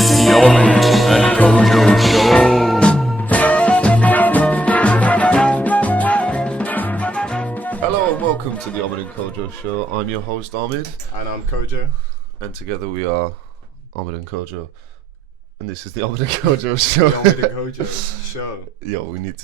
The Omid and Kojo Show. Hello and welcome to the Omid and Kojo Show. I'm your host Omid, And I'm Kojo. and together we are Omid and Kojo, and this is the Omid and Kojo Show. The Omid and Kojo show. Yo, we need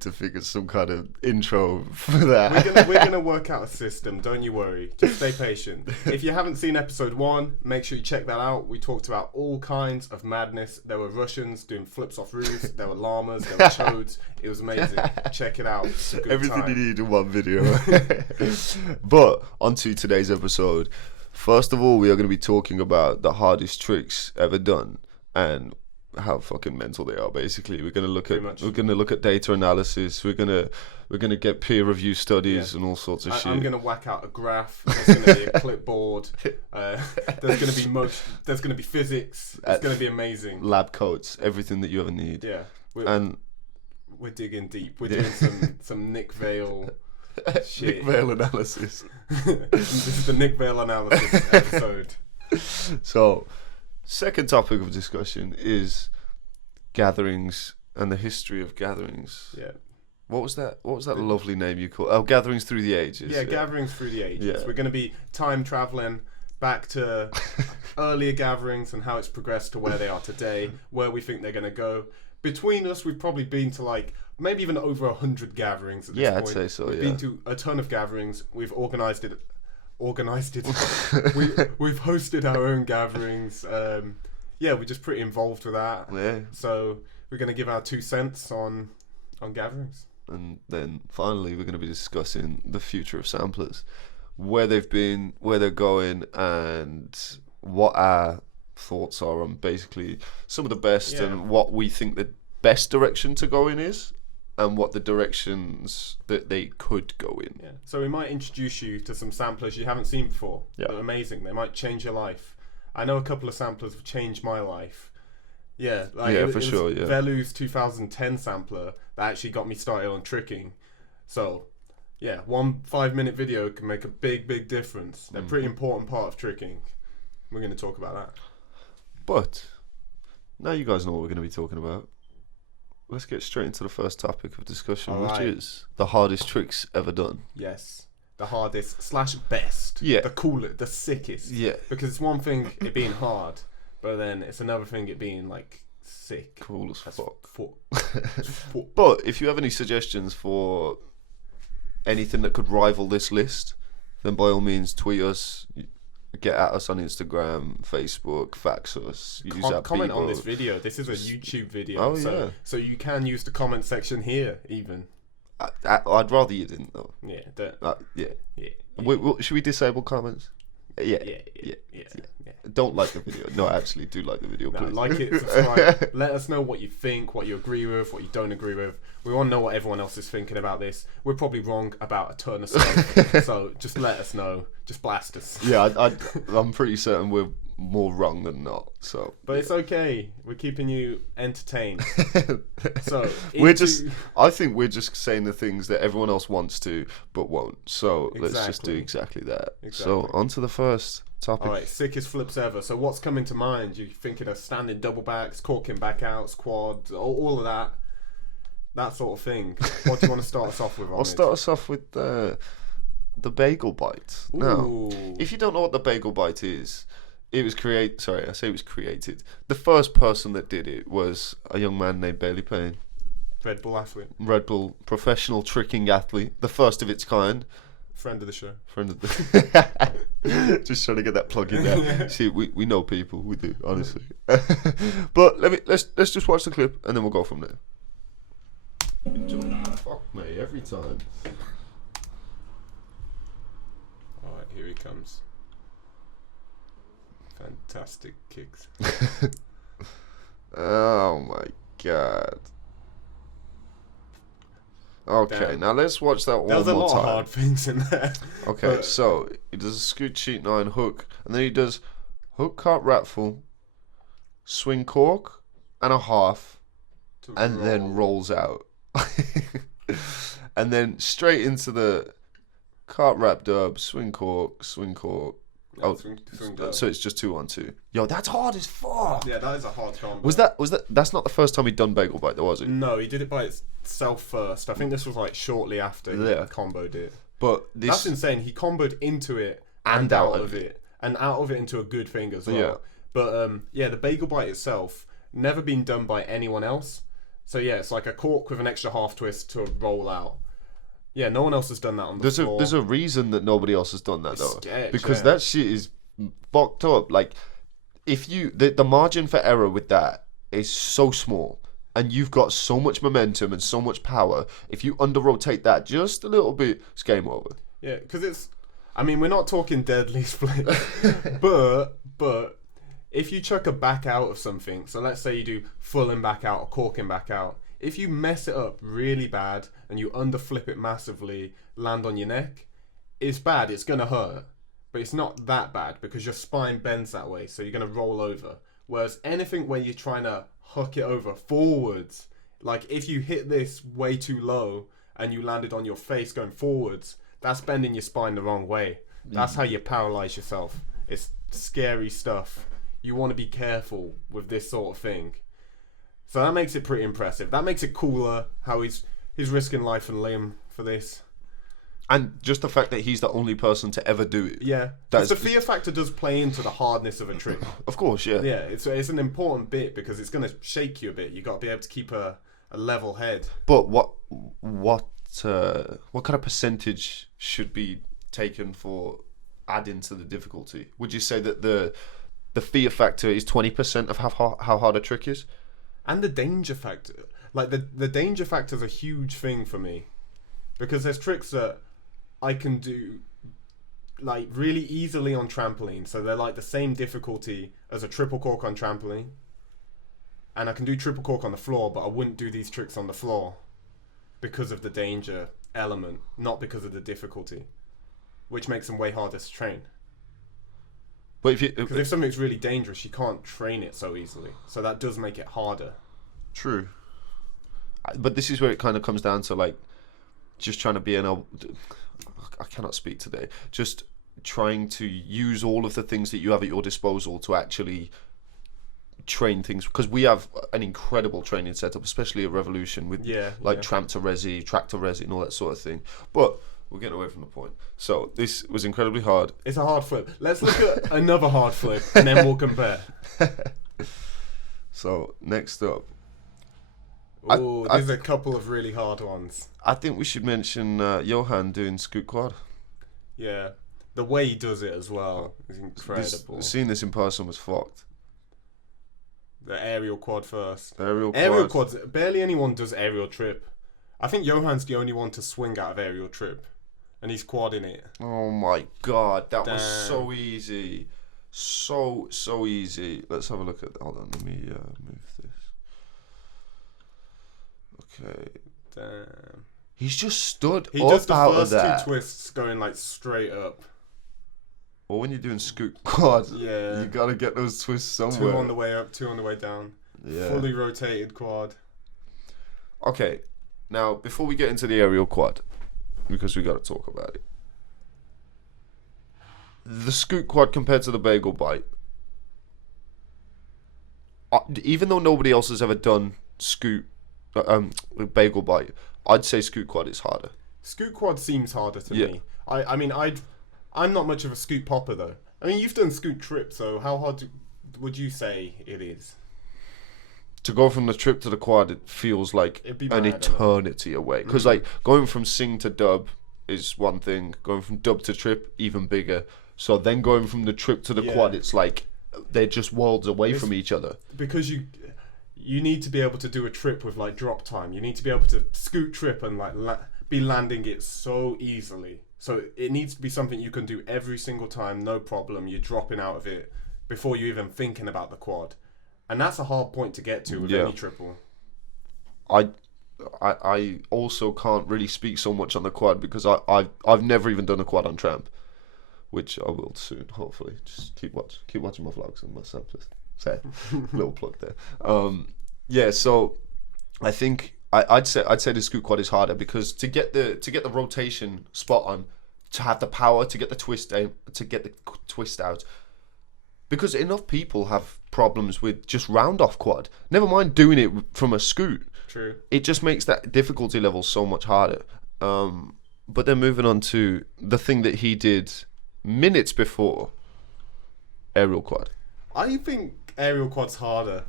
to figure some kind of intro for that. We're gonna work out a system. Don't you worry. Just stay patient. If you haven't seen episode 1, make sure you check that out. We talked about all kinds of madness. There were Russians doing flips off roofs. There were llamas. There were chodes. It was amazing. Check it out. It's a good Everything time. you need in one video. But on to today's episode. First of all, we are going to be talking about the hardest tricks ever done and how fucking mental they are. Basically, we're going to look at data analysis. We're going to get peer review studies and all sorts of shit. I'm going to whack out a graph. There's going to be a clipboard. There's going to be physics. It's going to be amazing. Lab coats, everything that you ever need. Yeah. We're digging deep. We're doing some Nick Vale shit. Nick Vale analysis. This is the Nick Vale analysis episode. So, second topic of discussion is gatherings and the history of gatherings. Yeah. What was that lovely name you called? Oh, gatherings through the ages. Yeah, gatherings through the ages. Yeah. We're going to be time traveling back to earlier gatherings and how it's progressed to where they are today, where we think they're going to go. Between us, we've probably been to maybe even over 100 gatherings at this point. I'd say so. We've been to a ton of gatherings. We've organised it. We've hosted our own gatherings. We're just pretty involved with that. Yeah. So we're going to give our 2 cents on gatherings. And then finally, we're going to be discussing the future of samplers, where they've been, where they're going, and what our thoughts are on basically some of the best and what we think the best direction to go in is, and what the directions that they could go in. Yeah. So we might introduce you to some samplers you haven't seen before. Yeah. They're amazing. They might change your life. I know a couple of samplers have changed my life. Yeah. It was sure. Yeah. Velu's 2010 sampler that actually got me started on tricking. So, yeah, 1 5-minute video can make a big difference. They're a pretty important part of tricking. We're going to talk about that. But now you guys know what we're going to be talking about. Let's get straight into the first topic of discussion, which is the hardest tricks ever done. Yes. The hardest / best. Yeah. The coolest, the sickest. Yeah. Because it's one thing it being hard, but then it's another thing it being sick. Cool as fuck. Fuck. But if you have any suggestions for anything that could rival this list, then by all means tweet us, get at us on Instagram, Facebook, fax us, use our comment on Bebo. this video. This is a YouTube video. Oh, yeah. So you can use the comment section here even. I'd rather you didn't though. Yeah. Yeah. Should we disable comments? Yeah. Don't like the video. No, actually, do like the video, No, please. like it, subscribe. Let us know what you think, what you agree with, what you don't agree with. We want to know what everyone else is thinking about this. We're probably wrong about a ton of stuff. So just let us know. Just blast us. Yeah, I'm pretty certain we're more wrong than not. So, But it's okay. We're keeping you entertained. So I think we're just saying the things that everyone else wants to but won't. So let's just do exactly that. So on to the first topic. All right, sickest flips ever. So what's coming to mind? You thinking of standing double backs, corking back outs, quads, all of that sort of thing. What do you want to start us off with? I'll start us off with the bagel bite. Ooh. Now, if you don't know what the bagel bite is, it was created. The first person that did it was a young man named Bailey Payne. Red Bull athlete. Red Bull professional tricking athlete, the first of its kind. Friend of the show. Just trying to get that plug in there. See, we know people, we do, honestly. But let's just watch the clip and then we'll go from there. Fuck me, every time. Alright, here he comes. Fantastic kicks. Oh my god. Okay, Damn. now let's watch that one more time. There's a lot of hard things in there. Okay, so he does a scoot cheat 9 hook, and then he does hook cart ratful, swing cork, and a half, and then rolls out. And then straight into the cart wrap dub, swing cork, Oh, swing down. so it's just 2-1-2. Yo, that's hard as fuck. Yeah, that is a hard combo. Was that? That's not the first time he'd done bagel bite, though, was it? No, he did it by itself first. I think this was like shortly after he comboed it. But this, That's insane. He comboed into it and out of it, and out of it into a good thing as well. Yeah. But the bagel bite itself never been done by anyone else. So yeah, it's like a cork with an extra half twist to roll out. Yeah, no one else has done that on the floor. There's a reason that nobody else has done that though, sketch, because that shit is fucked up. Like, if you the margin for error with that is so small, and you've got so much momentum and so much power. If you under rotate that just a little bit, it's game over. Yeah, because it's. I mean, we're not talking deadly split, but if you chuck a back out of something, so let's say you do full and back out or cork and back out. If you mess it up really bad and you underflip it massively, land on your neck, it's bad, it's going to hurt. But it's not that bad because your spine bends that way, so you're going to roll over. Whereas anything where you're trying to hook it over forwards, like if you hit this way too low and you landed on your face going forwards, that's bending your spine the wrong way. That's how you paralyze yourself. It's scary stuff. You want to be careful with this sort of thing. So that makes it pretty impressive. That makes it cooler how he's risking life and limb for this. And just the fact that he's the only person to ever do it. Yeah. The fear factor does play into the hardness of a trick. Of course, yeah. Yeah, it's an important bit because it's going to shake you a bit. You got to be able to keep a level head. But what kind of percentage should be taken for adding to the difficulty? Would you say that the fear factor is 20% of how hard a trick is? And the danger factor. Like, the danger factor is a huge thing for me. Because there's tricks that I can do, like, really easily on trampoline. So they're, like, the same difficulty as a triple cork on trampoline. And I can do triple cork on the floor, but I wouldn't do these tricks on the floor. Because of the danger element, not because of the difficulty. Which makes them way harder to train. But because if something's really dangerous, you can't train it so easily. So that does make it harder. True. But this is where it kind of comes down to, like, just trying to be I cannot speak today. Just trying to use all of the things that you have at your disposal to actually train things. Because we have an incredible training setup, especially at Revolution, with tramp to resi, track to resi, and all that sort of thing. But we're getting away from the point. So this was incredibly hard. It's a hard flip. Let's look at another hard flip, and then we'll compare. So next up. Oh, there's a couple of really hard ones. I think we should mention Johan doing scoot quad. Yeah. The way he does it as well is incredible. Seeing this in person was fucked. The aerial quad first. Aerial quads. Barely anyone does aerial trip. I think Johan's the only one to swing out of aerial trip. And he's quadding it. Oh my god, that was so easy. So easy. Let's have a look at that. Hold on, let me move this. Okay. Damn. He's just stood he up does the out first of that. 2 twists going like straight up. Well, when you're doing scoot quad, yeah, you gotta get those twists somewhere. 2 on the way up, 2 on the way down. Yeah. Fully rotated quad. Okay. Now, before we get into the aerial quad, because we got to talk about it, the scoot quad compared to the bagel bite, even though nobody else has ever done bagel bite, I'd say scoot quad is harder. Scoot quad seems harder to me. I mean, I'm not much of a scoot popper though. I mean, you've done scoot trip, so how hard would you say it is? To go from the trip to the quad, it feels like an eternity away. Because like going from sing to dub is one thing. Going from dub to trip, even bigger. So then going from the trip to the quad, it's like they're just worlds away from each other. Because you need to be able to do a trip with like drop time. You need to be able to scoot trip and like be landing it so easily. So it needs to be something you can do every single time, no problem. You're dropping out of it before you're even thinking about the quad. And that's a hard point to get to with any triple. I also can't really speak so much on the quad because I've never even done a quad on tramp, which I will soon, hopefully. Just keep watching my vlogs and my samplers. Say little plug there. So I think I'd say the scoot quad is harder because to get the rotation spot on to have the power to get the twist out. Because enough people have problems with just round off quad. Never mind doing it from a scoot. True. It just makes that difficulty level so much harder. But then moving on to the thing that he did minutes before aerial quad. I think aerial quad's harder,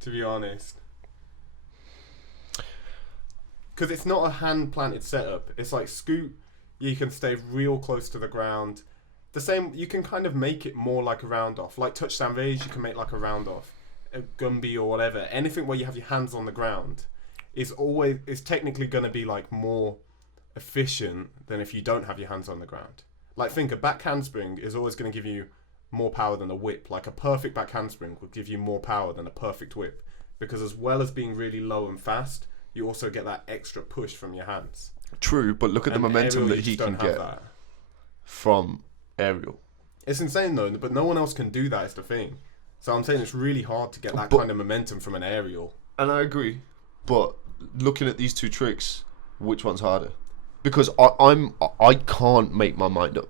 to be honest. Because it's not a hand-planted setup. It's like scoot, you can stay real close to the ground. The same, you can kind of make it more like a round-off. Like touchdown raise, you can make like a round-off. A Gumby or whatever. Anything where you have your hands on the ground is technically going to be like more efficient than if you don't have your hands on the ground. Like think a back handspring is always going to give you more power than a whip. Like a perfect back handspring will give you more power than a perfect whip. Because as well as being really low and fast, you also get that extra push from your hands. True, but look at the momentum aerial, that he can get that. from aerial. It's insane though, but no one else can do that is the thing. So I'm saying it's really hard to get that kind of momentum from an aerial. And I agree, but looking at these two tricks, which one's harder? Because I can't make my mind up.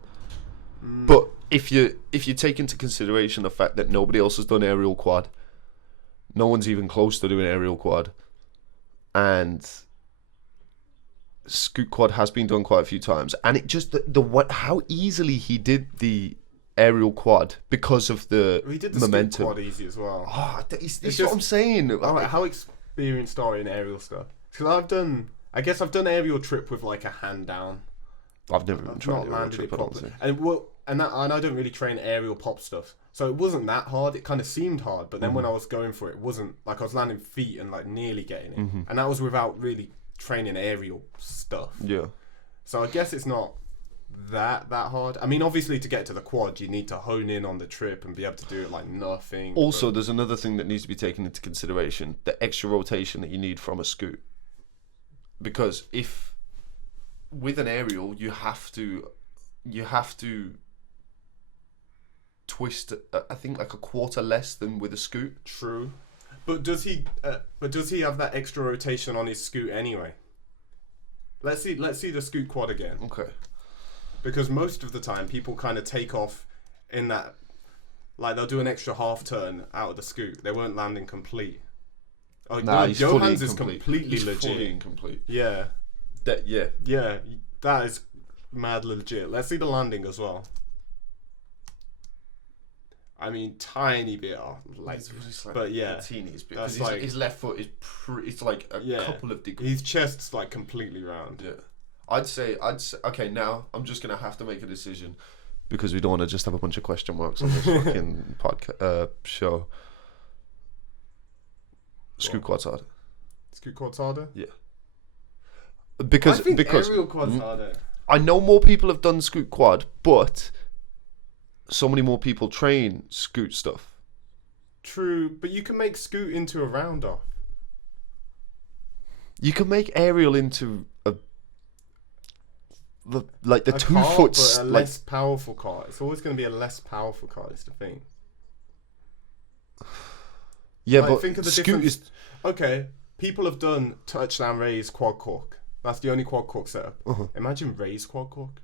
But if you take into consideration the fact that nobody else has done aerial quad, no one's even close to doing aerial quad, and scoot quad has been done quite a few times, and it just how easily he did the aerial quad because of the he did the momentum. Scoot quad easy as well. This is what I'm saying. Alright, how experienced are you in aerial stuff? Because I guess I've done aerial trip with like a hand down. I've never even tried not aerial landed trip, it I don't properly. think. And I don't really train aerial pop stuff, so it wasn't that hard. It kind of seemed hard, but then when I was going for it wasn't like I was landing feet and like nearly getting it, and that was without really training aerial stuff. Yeah. So I guess it's not that hard. I mean, obviously to get to the quad, you need to hone in on the trip and be able to do it like nothing. Also, there's another thing that needs to be taken into consideration: the extra rotation that you need from a scoot. Because if with an aerial, you have to twist, I think like a quarter less than with a scoot. True, but does he have that extra rotation on his scoot anyway? Let's see the scoot quad again. Okay. Because most of the time people kind of take off in that, like they'll do an extra half turn out of the scoot. They weren't landing complete. Oh, nah, he's Johans fully is completely he's legit. Fully incomplete. Yeah. Yeah. Yeah, that is mad legit. Let's see the landing as well. I mean, tiny bit off, like, but yeah, teeny bit. That's Because his left foot is it's like a couple of degrees. His chest's like completely round. Yeah, I'd say okay. Now I'm just gonna have to make a decision because we don't want to just have a bunch of question marks on this fucking podcast show. Scoot quad's harder. Scoot quad's harder. Yeah. Because I think aerial quad's harder. I know more people have done scoot quad, but so many more people train scoot stuff. True, but you can make scoot into a round off. You can make aerial into the a 2 cart, foot, but a like less powerful cart. It's always going to be a less powerful cart. Is the thing. yeah, Like, but think of the scoot difference. is Okay, people have done touchdown raise quad cork. That's the only quad cork setup. Imagine raise quad cork.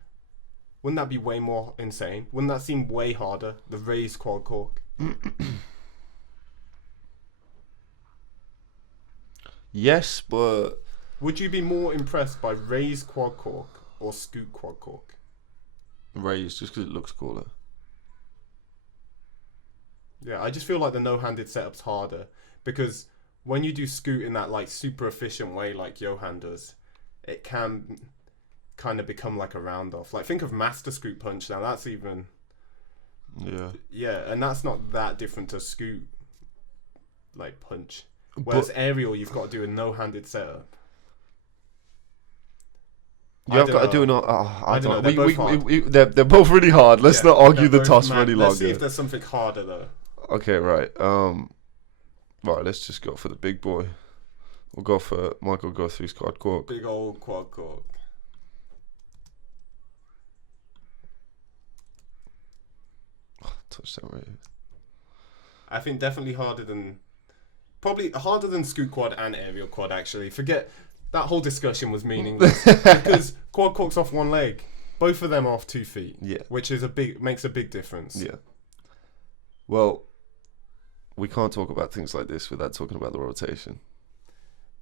Wouldn't that be way more insane? Wouldn't that seem way harder? The raise quad cork. yes, but Would you be more impressed by raise quad cork or scoot quad cork? raised just because it looks cooler. Yeah, I just feel like the no-handed setup's harder because when you do scoot in that like super efficient way like Johan does, it can kind of become like a round off. Like think of master scoot punch now. That's even and that's not that different to scoot like punch. Whereas aerial, you've got to do a no-handed setup. You've got to do I don't know. They're both really hard. Let's not argue the toss for any longer. Let's see if there's something harder though. Okay, right. Right, let's just go for the big boy. We'll go for Michael Guthrie's quad cork. Big old quad cork. Touchdown rate. I think definitely probably harder than scoot quad and aerial quad actually. Forget that whole discussion was meaningless because quad cork's off one leg. Both of them are off 2 feet. Yeah. Which makes a big difference. Yeah. Well, we can't talk about things like this without talking about the rotation.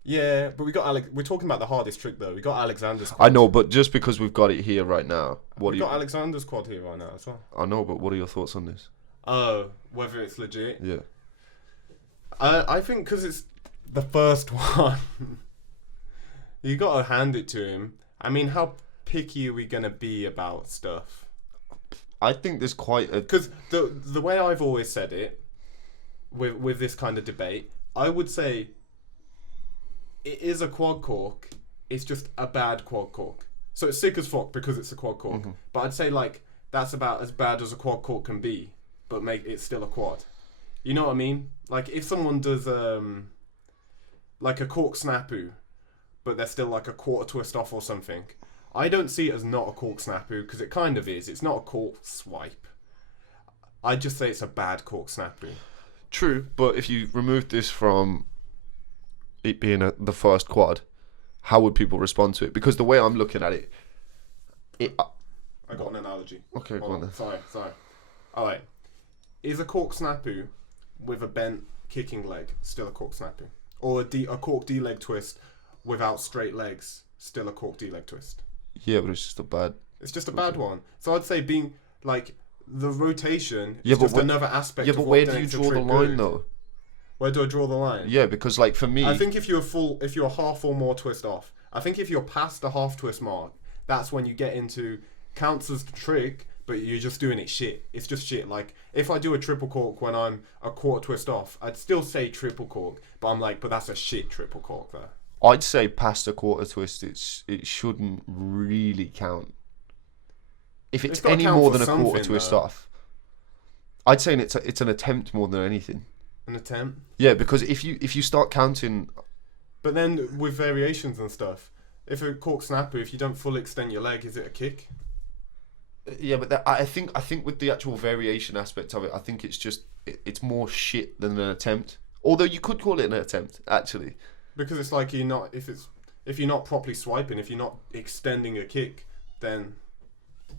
Yeah, but we're talking about the hardest trick though. We got Alexander's quad. I know, but just because we've got it here right now, We got Alexander's quad here right now as well. I know, but what are your thoughts on this? Oh, whether it's legit? Yeah. I think because it's the first one, you gotta hand it to him. I mean, how picky are we gonna be about stuff? I think there's quite a... Because the way I've always said it, with this kind of debate, I would say it is a quad cork. It's just a bad quad cork. So it's sick as fuck because it's a quad cork. Mm-hmm. But I'd say like that's about as bad as a quad cork can be, but make it still a quad. You know what I mean? Like if someone does like a cork snapu, but they're still like a quarter twist off or something, I don't see it as not a cork snapu because it kind of is. It's not a cork swipe. I'd just say it's a bad cork snapu. True, but if you remove this from it being the first quad, how would people respond to it? Because the way I'm looking at it, I got an analogy. Okay, go on then. Sorry. Alright. Is a cork snapu with a bent kicking leg still a cork snapu? Or a cork D-leg twist without straight legs still a cork D-leg twist? Yeah, but it's just a bad... It's just a bad one. So I'd say being, like, the rotation is just another aspect of what where do you makes a draw the trick line, good. though? Where do I draw the line? Yeah, because, like, for me... I think if you're half or more twist off, I think if you're past the half twist mark, that's when you get into counts as the trick, but you're just doing it shit. It's just shit. Like, if I do a triple cork when I'm a quarter twist off, I'd still say triple cork, but I'm like, but that's a shit triple cork there. I'd say past a quarter twist, it shouldn't really count. If it's any more than a quarter twist off, I'd say it's an attempt more than anything. An attempt? Yeah, because if you start counting... But then with variations and stuff, if a cork snapper, if you don't fully extend your leg, is it a kick? Yeah, but I think with the actual variation aspect of it, I think it's just it's more shit than an attempt. Although you could call it an attempt, actually. Because it's like if you're not properly swiping, if you're not extending a kick, then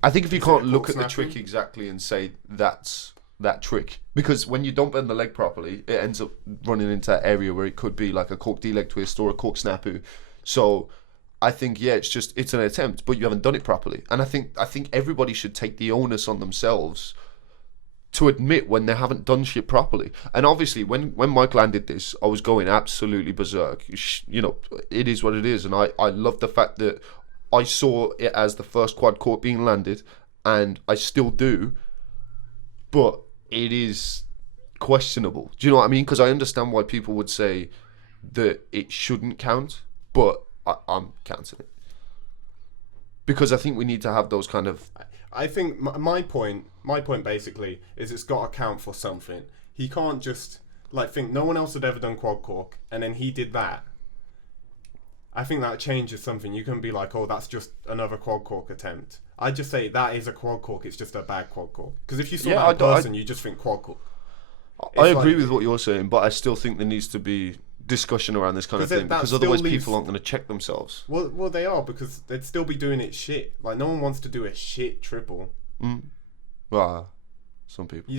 I think if you can't look at the snapping? trick exactly and say that's that trick, because when you don't bend the leg properly, it ends up running into that area where it could be like a cork D-leg twist or a cork snapu. So I think it's an attempt, but you haven't done it properly. And I think everybody should take the onus on themselves to admit when they haven't done shit properly. And obviously, when Mike landed this, I was going absolutely berserk. You know, it is what it is, and I love the fact that I saw it as the first quad cork being landed, and I still do. But it is questionable. Do you know what I mean? Because I understand why people would say that it shouldn't count, but I'm counting it. Because I think we need to have those kind of... I think my point basically is it's got to count for something. He can't just think no one else had ever done quad cork, and then he did that. I think that changes something. You can be like, oh, that's just another quad cork attempt. I just say that is a quad cork. It's just a bad quad cork. Because if you saw that person, you just think quad cork. I agree with what you're saying, but I still think there needs to be discussion around this kind of thing, because otherwise people aren't going to check themselves. Well, they are, because they'd still be doing it shit. Like, no one wants to do a shit triple. Well, some people.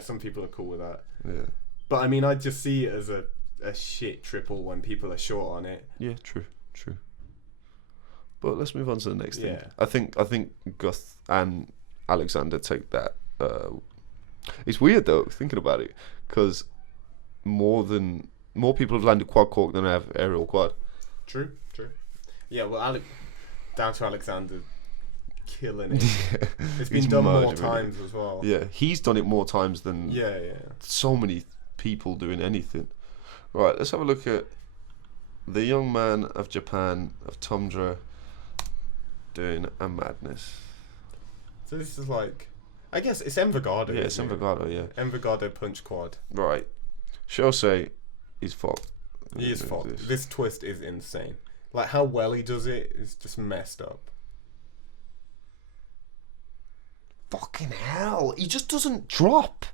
Some people are cool with that. Yeah. But I mean, I just see it as a shit triple when people are short on it. Yeah, true. But let's move on to the next thing. Yeah. I think Guth and Alexander take that. It's weird though, thinking about it, because more people have landed quad cork than have aerial quad. True. Yeah, well, down to Alexander killing it. Yeah. It's been done more times as well. Yeah, he's done it more times than so many people doing anything. Right, let's have a look at the young man of Japan, of Tundra, doing a madness. So this is like, I guess it's Envigado. Yeah, it's Envigado, yeah. Envigado punch quad. Right. Shosei is fucked. He is fucked. This twist is insane. Like, how well he does it is just messed up. Fucking hell. He just doesn't drop.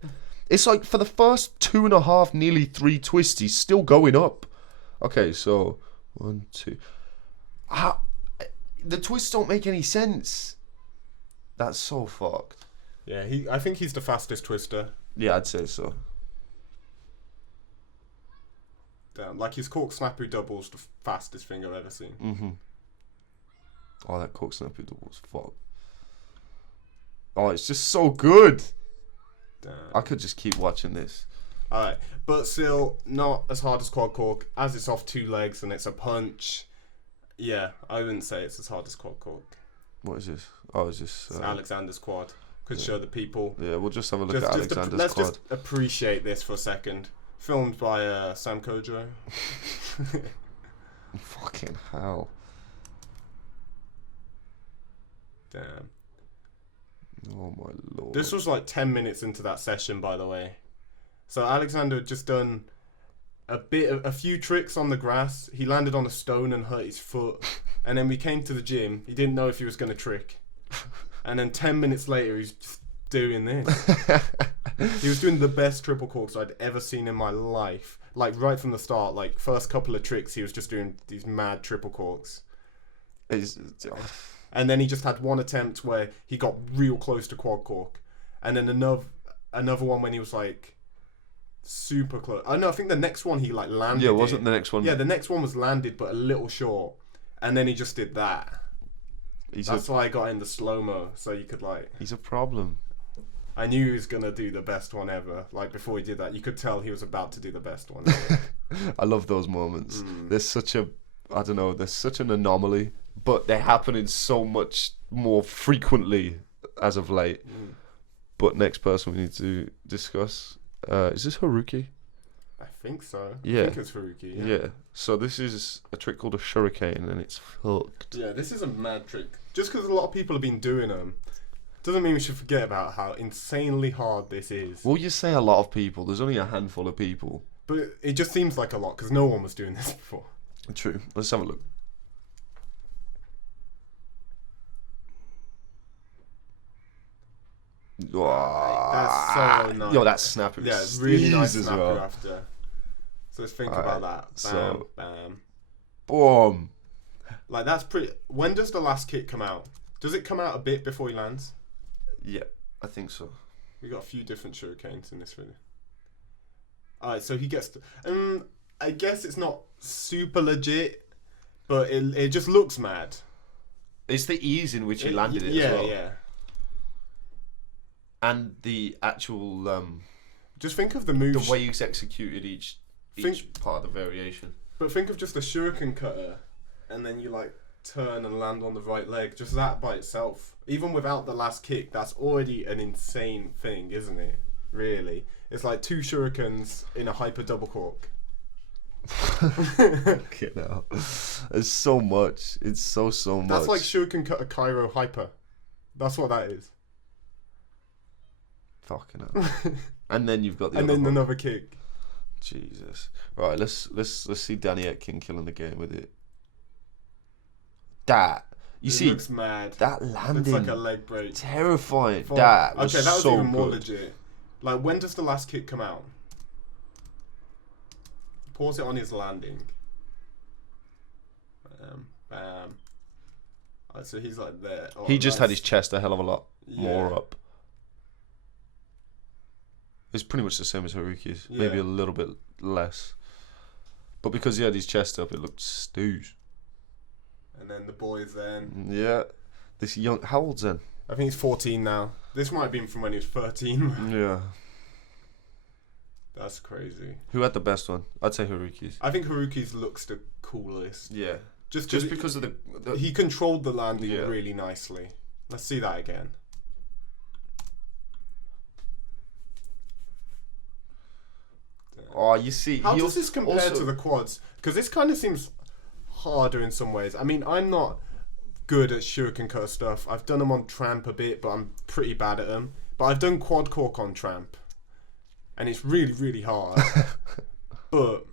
It's like for the first 2.5, nearly 3 twists, he's still going up. Okay, so 1, 2. The twists don't make any sense. That's so fucked. Yeah, I think he's the fastest twister. Yeah, I'd say so. Damn, like his cork snapper double's the fastest thing I've ever seen. Mm-hmm. Oh, that cork snapper double was fucked. Oh, it's just so good. Damn. I could just keep watching this. Alright, but still not as hard as quad cork, as it's off 2 legs and it's a punch. Yeah, I wouldn't say it's as hard as quad cork. What is this? Oh, is this... It's Alexander's quad. Could show the people. Yeah, we'll just have a look at Alexander's let's quad. just appreciate this for a second. Filmed by Sam Kojo. Fucking hell. Damn. Oh my lord. This was like 10 minutes into that session, by the way. So Alexander had just done a few tricks on the grass. He landed on a stone and hurt his foot. And then we came to the gym. He didn't know if he was going to trick. And then 10 minutes later, he's just doing this. He was doing the best triple corks I'd ever seen in my life. Like right from the start, like first couple of tricks, he was just doing these mad triple corks. And then he just had one attempt where he got real close to quad cork. And then another one when he was like super close. Oh no, I think the next one he like landed. Yeah, wasn't the next one? Yeah, the next one was landed but a little short. And then he just did that. That's why I got in the slow-mo, so you could like... He's a problem. I knew he was going to do the best one ever. Like, before he did that, you could tell he was about to do the best one. I love those moments. There's such a... I don't know, there's such an anomaly, but they're happening so much more frequently as of late. But next person we need to discuss, is this Haruki? I think so. Yeah. I think it's Haruki. Yeah. So this is a trick called a shuriken, and it's hooked. Yeah, this is a mad trick. Just because a lot of people have been doing them, doesn't mean we should forget about how insanely hard this is. Well, you say a lot of people. There's only a handful of people. But it just seems like a lot, because no one was doing this before. True. Let's have a look. That's so nice. Yo, that snap is yeah, really nice as snapper well. after. So let's think about that. Bam, so- bam. Boom. Like, that's pretty... When does the last kick come out? Does it come out a bit before he lands? Yeah, I think so. We got a few different shurikens in this video. Alright, so he gets... I guess it's not super legit, but it just looks mad. It's the ease in which he landed it as well. Yeah. And the actual... Just think of the moves. the way he's executed each part of the variation. But think of just a shuriken cutter, and then you like turn and land on the right leg. Just that by itself, even without the last kick, that's already an insane thing, isn't it? Really, it's like 2 shurikens in a hyper double cork. Okay, now there's so much. It's so much. That's like shuriken cutter Cairo hyper. That's what that is. Fucking hell. And then you've got the and other then one. another kick. Jesus. Right, let's see Danny Etkin killing the game with it. That It see looks mad. that landing. Looks like a leg break. Terrifying. Fuck. That was okay, that was so even more good. legit. Like, when does the last kick come out? Pause it on his landing. Bam. Alright, so he's like there. Oh, He just had nice. his chest a hell of a lot more Yeah. up. It's pretty much the same as Haruki's, Yeah. maybe a little bit less. But because he had his chest up, it looked stooge. And then the boys then. Yeah. This young... How old's Zen? I think he's 14 now. This might have been from when he was 13. Yeah. That's crazy. Who had the best one? I'd say Haruki's. I think Haruki's looks the coolest. Yeah. Just because of the... he controlled the landing Yeah. really nicely. Let's see that again. Oh, you see... How he does this compare also- to the quads? Because this kind of seems harder in some ways. I mean, I'm not good at shuriken cutter stuff. I've done them on tramp a bit, but I'm pretty bad at them. But I've done quad cork on tramp, and it's really, really hard. But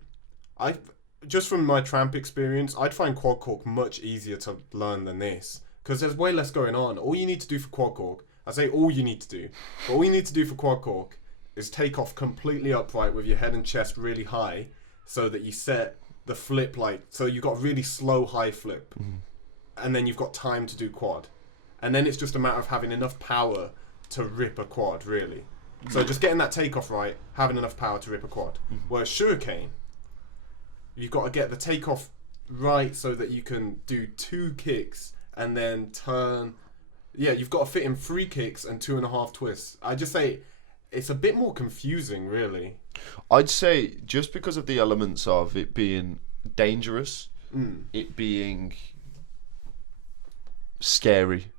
just from my tramp experience, I'd find quad cork much easier to learn than this, because there's way less going on. All you need to do for quad cork, I say all you need to do, but all you need to do for quad cork is take off completely upright with your head and chest really high, so that you set the flip so you've got really slow high flip, and then you've got time to do quad. and then it's just a matter of having enough power to rip a quad, really. So just getting that takeoff right, having enough power to rip a quad. Whereas shuriken, you've got to get the takeoff right so that you can do 2 kicks and then turn. Yeah, you've got to fit in 3 kicks and 2.5 twists. I just say it's a bit more confusing, really. I'd say just because of the elements of it being dangerous, it being scary.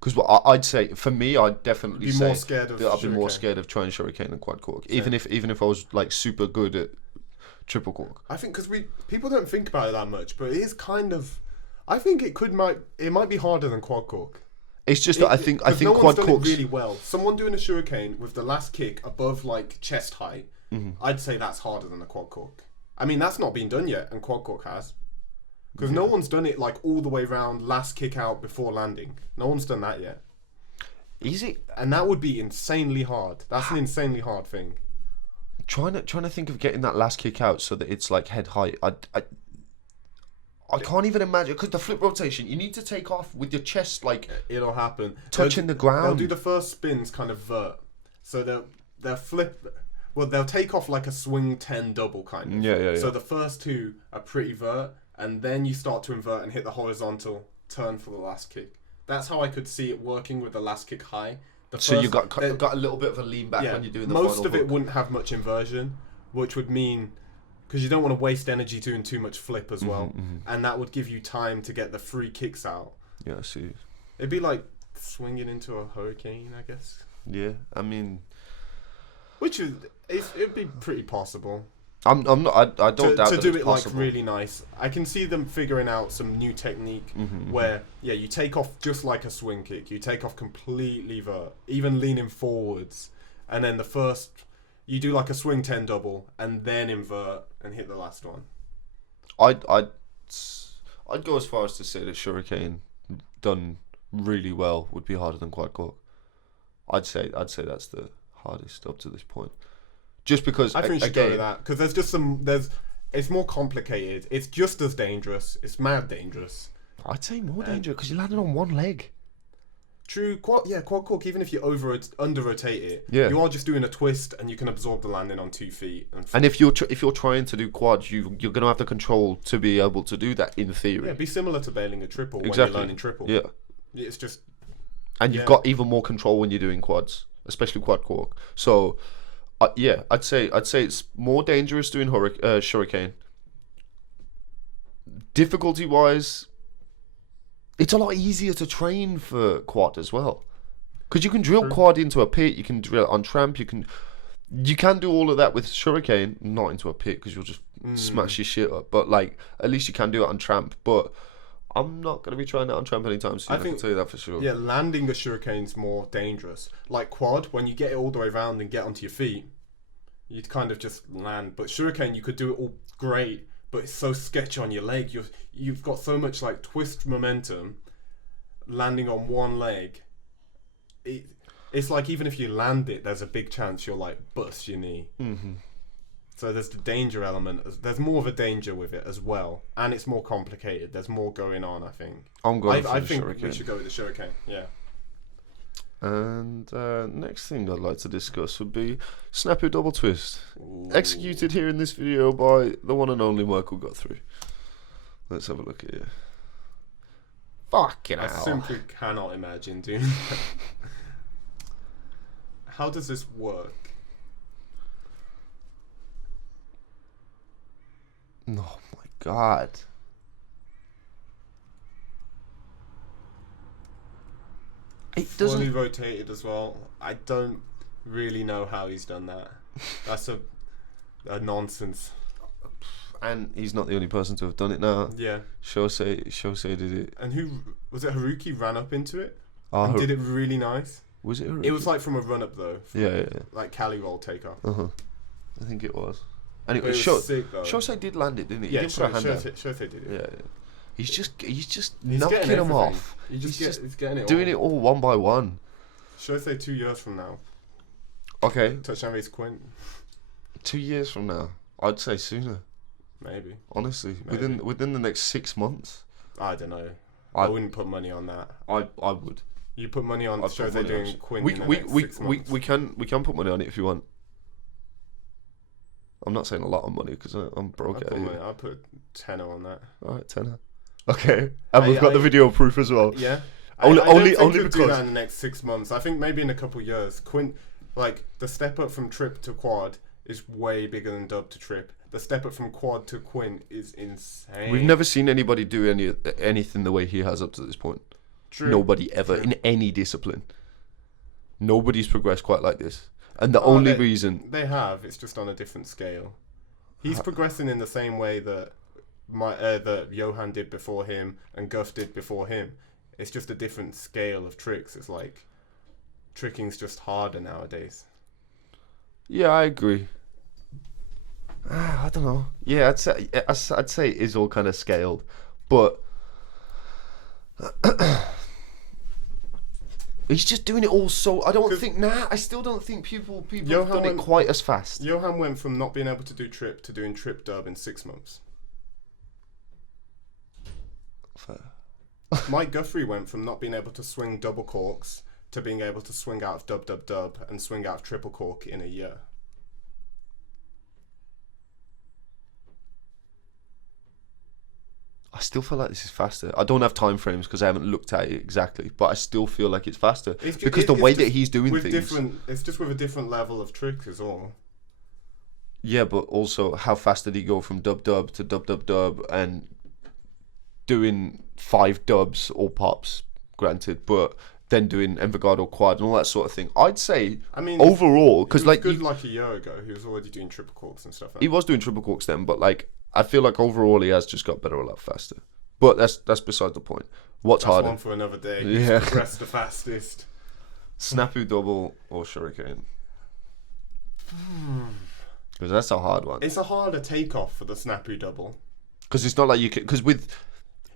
Because I'd say, for me, I'd definitely say more scared of that I'd be more shuriken. scared of trying shuriken than quad cork. Even if I was like super good at triple cork. I think because people don't think about it that much, but it is kind of. I think it might be harder than quad cork. It's just that I think no quad one's done cork's it really well. Someone doing a shuriken with the last kick above like chest height, I'd say that's harder than a quad cork. I mean, that's not been done yet, and quad cork has. Because no one's done it like all the way round, last kick out before landing. No one's done that yet. Is it? And that would be insanely hard. That's an insanely hard thing. Trying to think of getting that last kick out so that it's like head height. I can't even imagine, because the flip rotation, you need to take off with your chest like It'll happen. touching the ground. They'll do the first spins kind of vert. So they'll flip. Well, they'll take off like a swing 10 double kind of. Yeah. So the first 2 are pretty vert, and then you start to invert and hit the horizontal turn for the last kick. That's how I could see it working with the last kick high. So you got a little bit of a lean back when you're doing the most final of it hook. wouldn't have much inversion, which would mean, because you don't want to waste energy doing too much flip as well, and that would give you time to get the 3 kicks out. Yeah, I see. It'd be like swinging into a hurricane, I guess. Yeah, I mean, It'd be pretty possible. I'm not. I don't doubt to that do it's it possible. like really nice. I can see them figuring out some new technique where you take off just like a swing kick. You take off completely vert, even leaning forwards, and then the first you do like a swing 10 double and then invert and hit the last one. I'd go as far as to say that shuriken done really well would be harder than quad cork. I'd say that's the hardest up to this point. Just because I think you should go with that, because there's just it's more complicated. It's just as dangerous. It's mad dangerous. I'd say more dangerous because you're landing on one leg. True, quad cork. Even if you under rotate it, Yeah. you are just doing a twist, and you can absorb the landing on 2 feet. And if you're trying to do quads, you're gonna have the control to be able to do that in theory. Yeah, it'd be similar to bailing a triple when Exactly. you're learning triple. Yeah. It's just. And you've got even more control when you're doing quads, especially quad cork. So, I'd say it's more dangerous doing shuriken. Difficulty wise, it's a lot easier to train for quad as well, because you can drill quad into a pit. You can drill it on tramp. You can do all of that with shuriken, not into a pit because you'll just smash your shit up. But like, at least you can do it on tramp. But I'm not going to be trying that on tramp anytime soon. I can tell you that for sure. Yeah, landing a shuriken's more dangerous. Like quad, when you get it all the way around and get onto your feet, you'd kind of just land. But shuriken, you could do it all great, but it's so sketchy on your leg. You've got so much like twist momentum landing on one leg. It's like even if you land it, there's a big chance you'll like bust your knee. Mm-hmm. So there's the danger element. There's more of a danger with it as well, and it's more complicated. There's more going on, I think. I think shuriken. we should go with the shuriken. Yeah. And next thing I'd like to discuss would be Snapu Double Twist. Ooh. Executed here in this video by the one and only Michael Guthrie. Let's have a look at it. Fucking I hell. simply cannot imagine doing that. How does this work? Oh my god. It Fully doesn't. rotated as well. I don't really know how he's done that. That's a nonsense. And he's not the only person to have done it now. Yeah. Shosei did it. And who was it? Haruki ran up into it Oh, and did it really nice. Was it Haruki? It was like from a run up though. Yeah. Like Cali roll takeoff. I think it was. And it But was it was sick though. Shosei did land it, didn't he? Yeah, he did put a hand down. Shosei did it. Yeah. He's just He's knocking getting them everything. off. He's getting it doing all. it all one by one. Shosei 2 years from now. Okay, Touchdown race Quint. 2 years from now, I'd say sooner. Maybe. Honestly, Maybe. within the next 6 months. I don't know. I wouldn't put money on that. I would. You put money on the show they're doing Quinn we, in the we, next we, 6 we, months. we can put money on it if you want. I'm not saying a lot of money because I'm broke. I'll put tenner on that. Alright, tenner. Okay, and we've got the video proof as well. Yeah. Only I don't think only he'll because do that in the next 6 months. I think maybe in a couple years. Quinn, like the step up from trip to quad is way bigger than dub to trip. The step up from quad to Quinn is insane. we've never seen anybody do anything the way he has up to this point. True. Nobody ever in any discipline. Nobody's progressed quite like this. And the only reason they have, it's just on a different scale. He's progressing in the same way that that Johan did before him and Guff did before him. It's just a different scale of tricks. It's like tricking's just harder nowadays. Yeah, I agree. I don't know. Yeah, I'd say it is all kind of scaled, but he's just doing it all so. I still don't think people have done it quite as fast. Johan went from not being able to do trip to doing trip dub in 6 months. Fair. Mike Guthrie went from not being able to swing double corks to being able to swing out of dub dub dub and swing out of triple cork in a year. I still feel like this is faster. I don't have time frames because I haven't looked at it exactly, but I still feel like it's faster because the way that he's doing things. It's just with a different level of trick is all. Yeah, but also how fast did he go from dub dub to dub dub dub and doing 5 dubs or pops, granted, but then doing Envigado quad and all that sort of thing. I'd say, overall, because like a year ago, he was already doing triple corks and stuff. He was doing triple corks then, but like I feel like overall he has just got better a lot faster. But that's beside the point. What's harder? One for another day. Yeah. Press the fastest. Snapu double or shuriken? Because that's a hard one. It's a harder takeoff for the snapu double. Because it's not like you can. Because with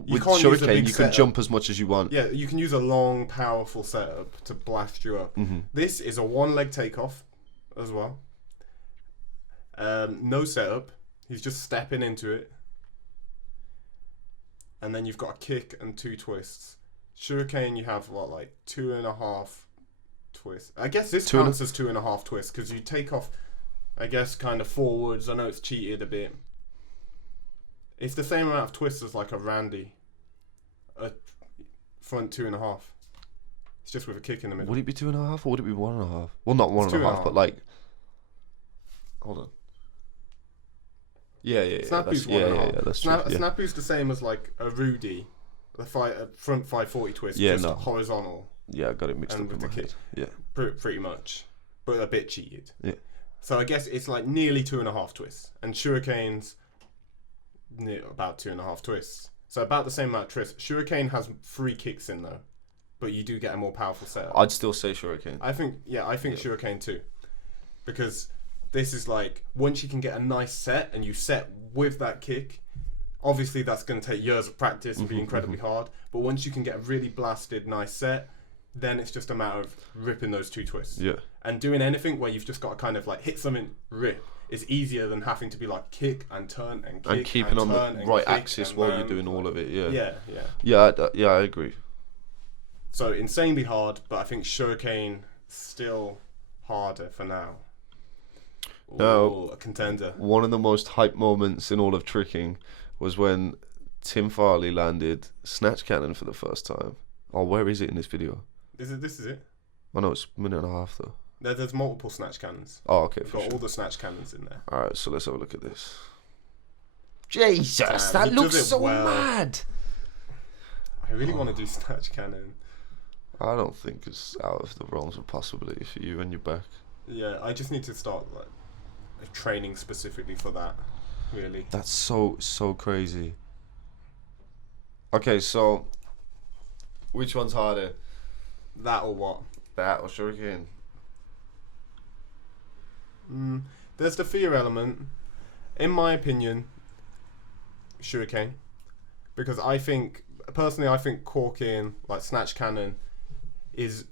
shuriken you can jump as much as you want. Yeah, you can use a long, powerful setup to blast you up. Mm-hmm. This is a 1-leg takeoff as well. No setup. He's just stepping into it. And then you've got a kick and 2 twists. Shuriken, you have what, like 2.5 twists. I guess this counts as 2.5 twists because you take off, I guess, kind of forwards. I know it's cheated a bit. It's the same amount of twists as like a Randy. A front 2.5. It's just with a kick in the middle. Would it be 2.5 or would it be 1.5? Well, not 1.5, but like. Hold on. Yeah. Snapu's 1.5. That's true. Snapu's the same as like a Rudy, a front 540 twist, horizontal. Yeah, I got it mixed up with the kick. Yeah, pretty much, but a bit cheated. Yeah. So I guess it's like nearly 2.5 twists, and Shuriken's about 2.5 twists. So about the same amount of twists. Shuriken has 3 kicks in though, but you do get a more powerful setup. I'd still say Shuriken. I think Shuriken too, because this is like once you can get a nice set and you set with that kick, obviously that's going to take years of practice and be incredibly hard. But once you can get a really blasted nice set, then it's just a matter of ripping those 2 twists. Yeah. And doing anything where you've just got to kind of like hit something, rip, is easier than having to be like kick and turn and kick and keeping on the right axis while you're doing all of it. Yeah, I agree. So insanely hard, but I think Shuriken still harder for now. Now, a contender. One of the most hype moments in all of tricking was when Tim Farley landed snatch cannon for the first time. Oh, where is it in this video? This is it? Oh no, it's a minute and a half though. There's multiple snatch cannons. Oh, okay. You've got all the snatch cannons in there. Alright, so let's have a look at this. Jesus, that looks so mad. I really want to do snatch cannon. I don't think it's out of the realms of possibility for you and your back. Yeah, I just need to start like training specifically for that. Really. That's so crazy. Okay, so which one's harder? That or what? That or shuriken? There's the fear element. In my opinion, shuriken, because I think corking, like snatch cannon, is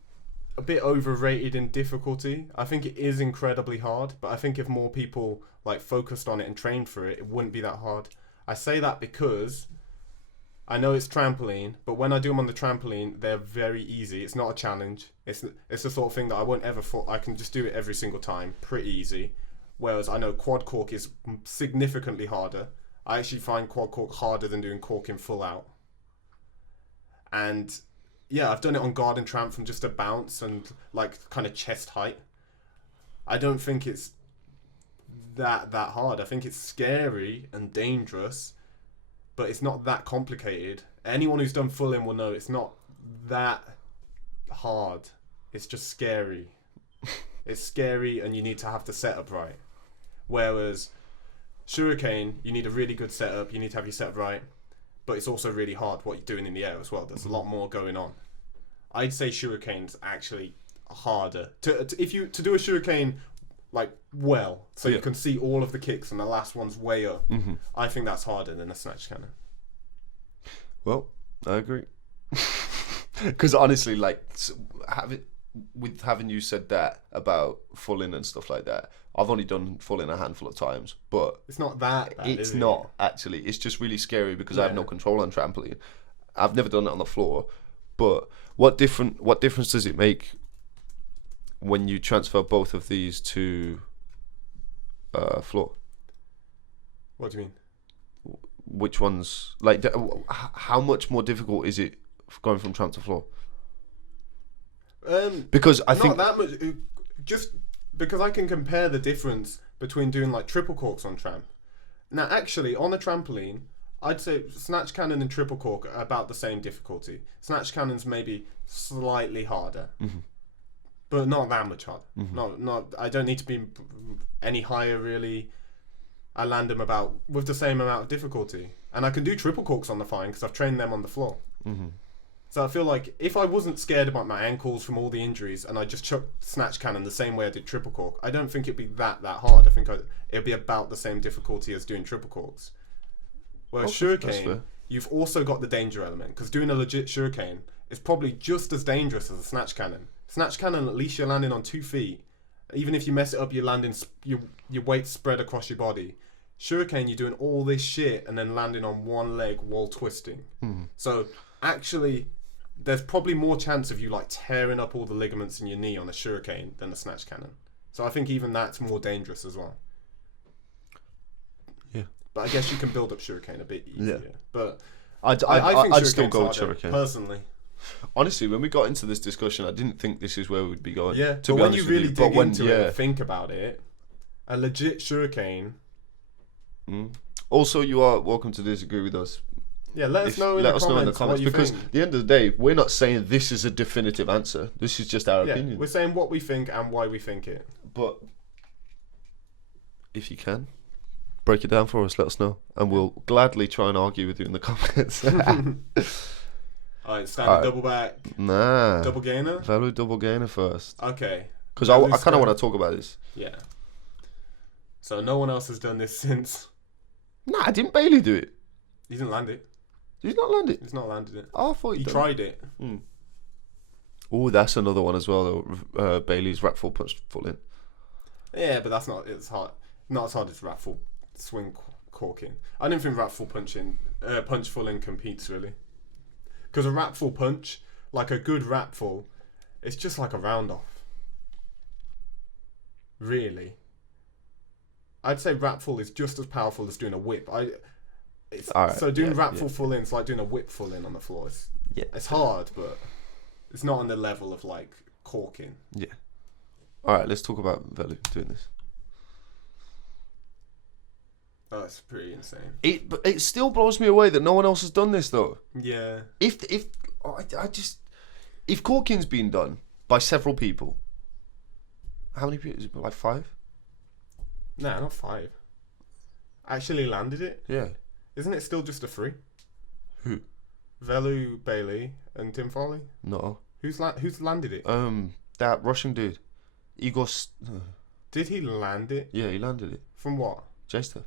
a bit overrated in difficulty. I think it is incredibly hard, but I think if more people like focused on it and trained for it, it wouldn't be that hard. I say that because I know it's trampoline, but when I do them on the trampoline, they're very easy. It's not a challenge. It's the sort of thing that I won't ever fall. I can just do it every single time, pretty easy. Whereas I know quad cork is significantly harder. I actually find quad cork harder than doing corking full out. And yeah, I've done it on garden tramp from just a bounce and like kind of chest height. I don't think it's that hard. I think it's scary and dangerous, but it's not that complicated. Anyone who's done full in will know it's not that hard. It's just scary. It's scary and you need to have the setup right. Whereas Shuriken, you need a really good setup, you need to have your setup right, but it's also really hard what you're doing in the air as well. There's a lot more going on. I'd say Shuriken's actually harder. To do a Shuriken like well, so you can see all of the kicks and the last one's way up, I think that's harder than a snatch cannon. Well, I agree. Because honestly, like, having you said that about full in and stuff like that, I've only done full in a handful of times, but it's not that bad, it's not actually. It's just really scary because I have no control on trampoline. I've never done it on the floor, but what difference does it make when you transfer both of these to floor? What do you mean? Which ones, like, how much more difficult is it going from tramp to floor? Because I think not that much. Just because I can compare the difference between doing like triple corks on tramp. Now, actually, on a trampoline, I'd say snatch cannon and triple cork are about the same difficulty. Snatch cannon's maybe slightly harder, but not that much harder. Not. I don't need to be any higher really. I land them about with the same amount of difficulty, and I can do triple corks on the fine because I've trained them on the floor. So I feel like if I wasn't scared about my ankles from all the injuries and I just chucked snatch cannon the same way I did triple cork, I don't think it'd be that hard. I think it'd be about the same difficulty as doing triple corks. Whereas Shuriken, you've also got the danger element, because doing a legit Shuriken is probably just as dangerous as a snatch cannon. Snatch cannon, at least you're landing on 2 feet. Even if you mess it up, you're landing your weight spread across your body. Shuriken, you're doing all this shit and then landing on one leg while twisting. So actually, there's probably more chance of you like tearing up all the ligaments in your knee on a Shuriken than a snatch cannon. So I think even that's more dangerous as well. Yeah. But I guess you can build up Shuriken a bit easier. Yeah. But I think I'd still go with Shuriken. Personally. Honestly, when we got into this discussion, I didn't think this is where we'd be going. Yeah, but when you really dig into it and think about it, a legit Shuriken... Also, you are welcome to disagree with us. Yeah, let us know in the comments because at the end of the day, we're not saying this is a definitive answer. This is just our opinion. We're saying what we think and why we think it. But if you can, break it down for us, let us know. And we'll gladly try and argue with you in the comments. Alright, standard double back. Nah. Double gainer? Value double gainer first. Okay. Because I kind of want to talk about this. Yeah. So no one else has done this since... Nah, didn't Bailey do it? He didn't land it. Did he not land it? He's not landed it. Oh, I thought he tried it. Oh, that's another one as well, though. Bailey's rat full punch full in. Yeah, but that's not... It's hard. Not as hard as rat full swing corking. I don't think rat full punch full in competes, really. Because a rat full punch, like a good rat full, it's just like a round off. Really. I'd say rat full is just as powerful as doing a whip. So doing rat full in is like doing a whip full in on the floor. It's hard, but it's not on the level of like corking. Yeah. All right, let's talk about Velu doing this. Oh, it's pretty insane. It still blows me away that no one else has done this though. Yeah. If corking's been done by several people, how many people? Is it like 5? Nah, not 5. Actually landed it. Yeah. Isn't it still just a 3? Who? Velu, Bailey, and Tim Foley. No. Who's landed it? That Russian dude, Igor. Did he land it? Yeah, he landed it. From what? J-step.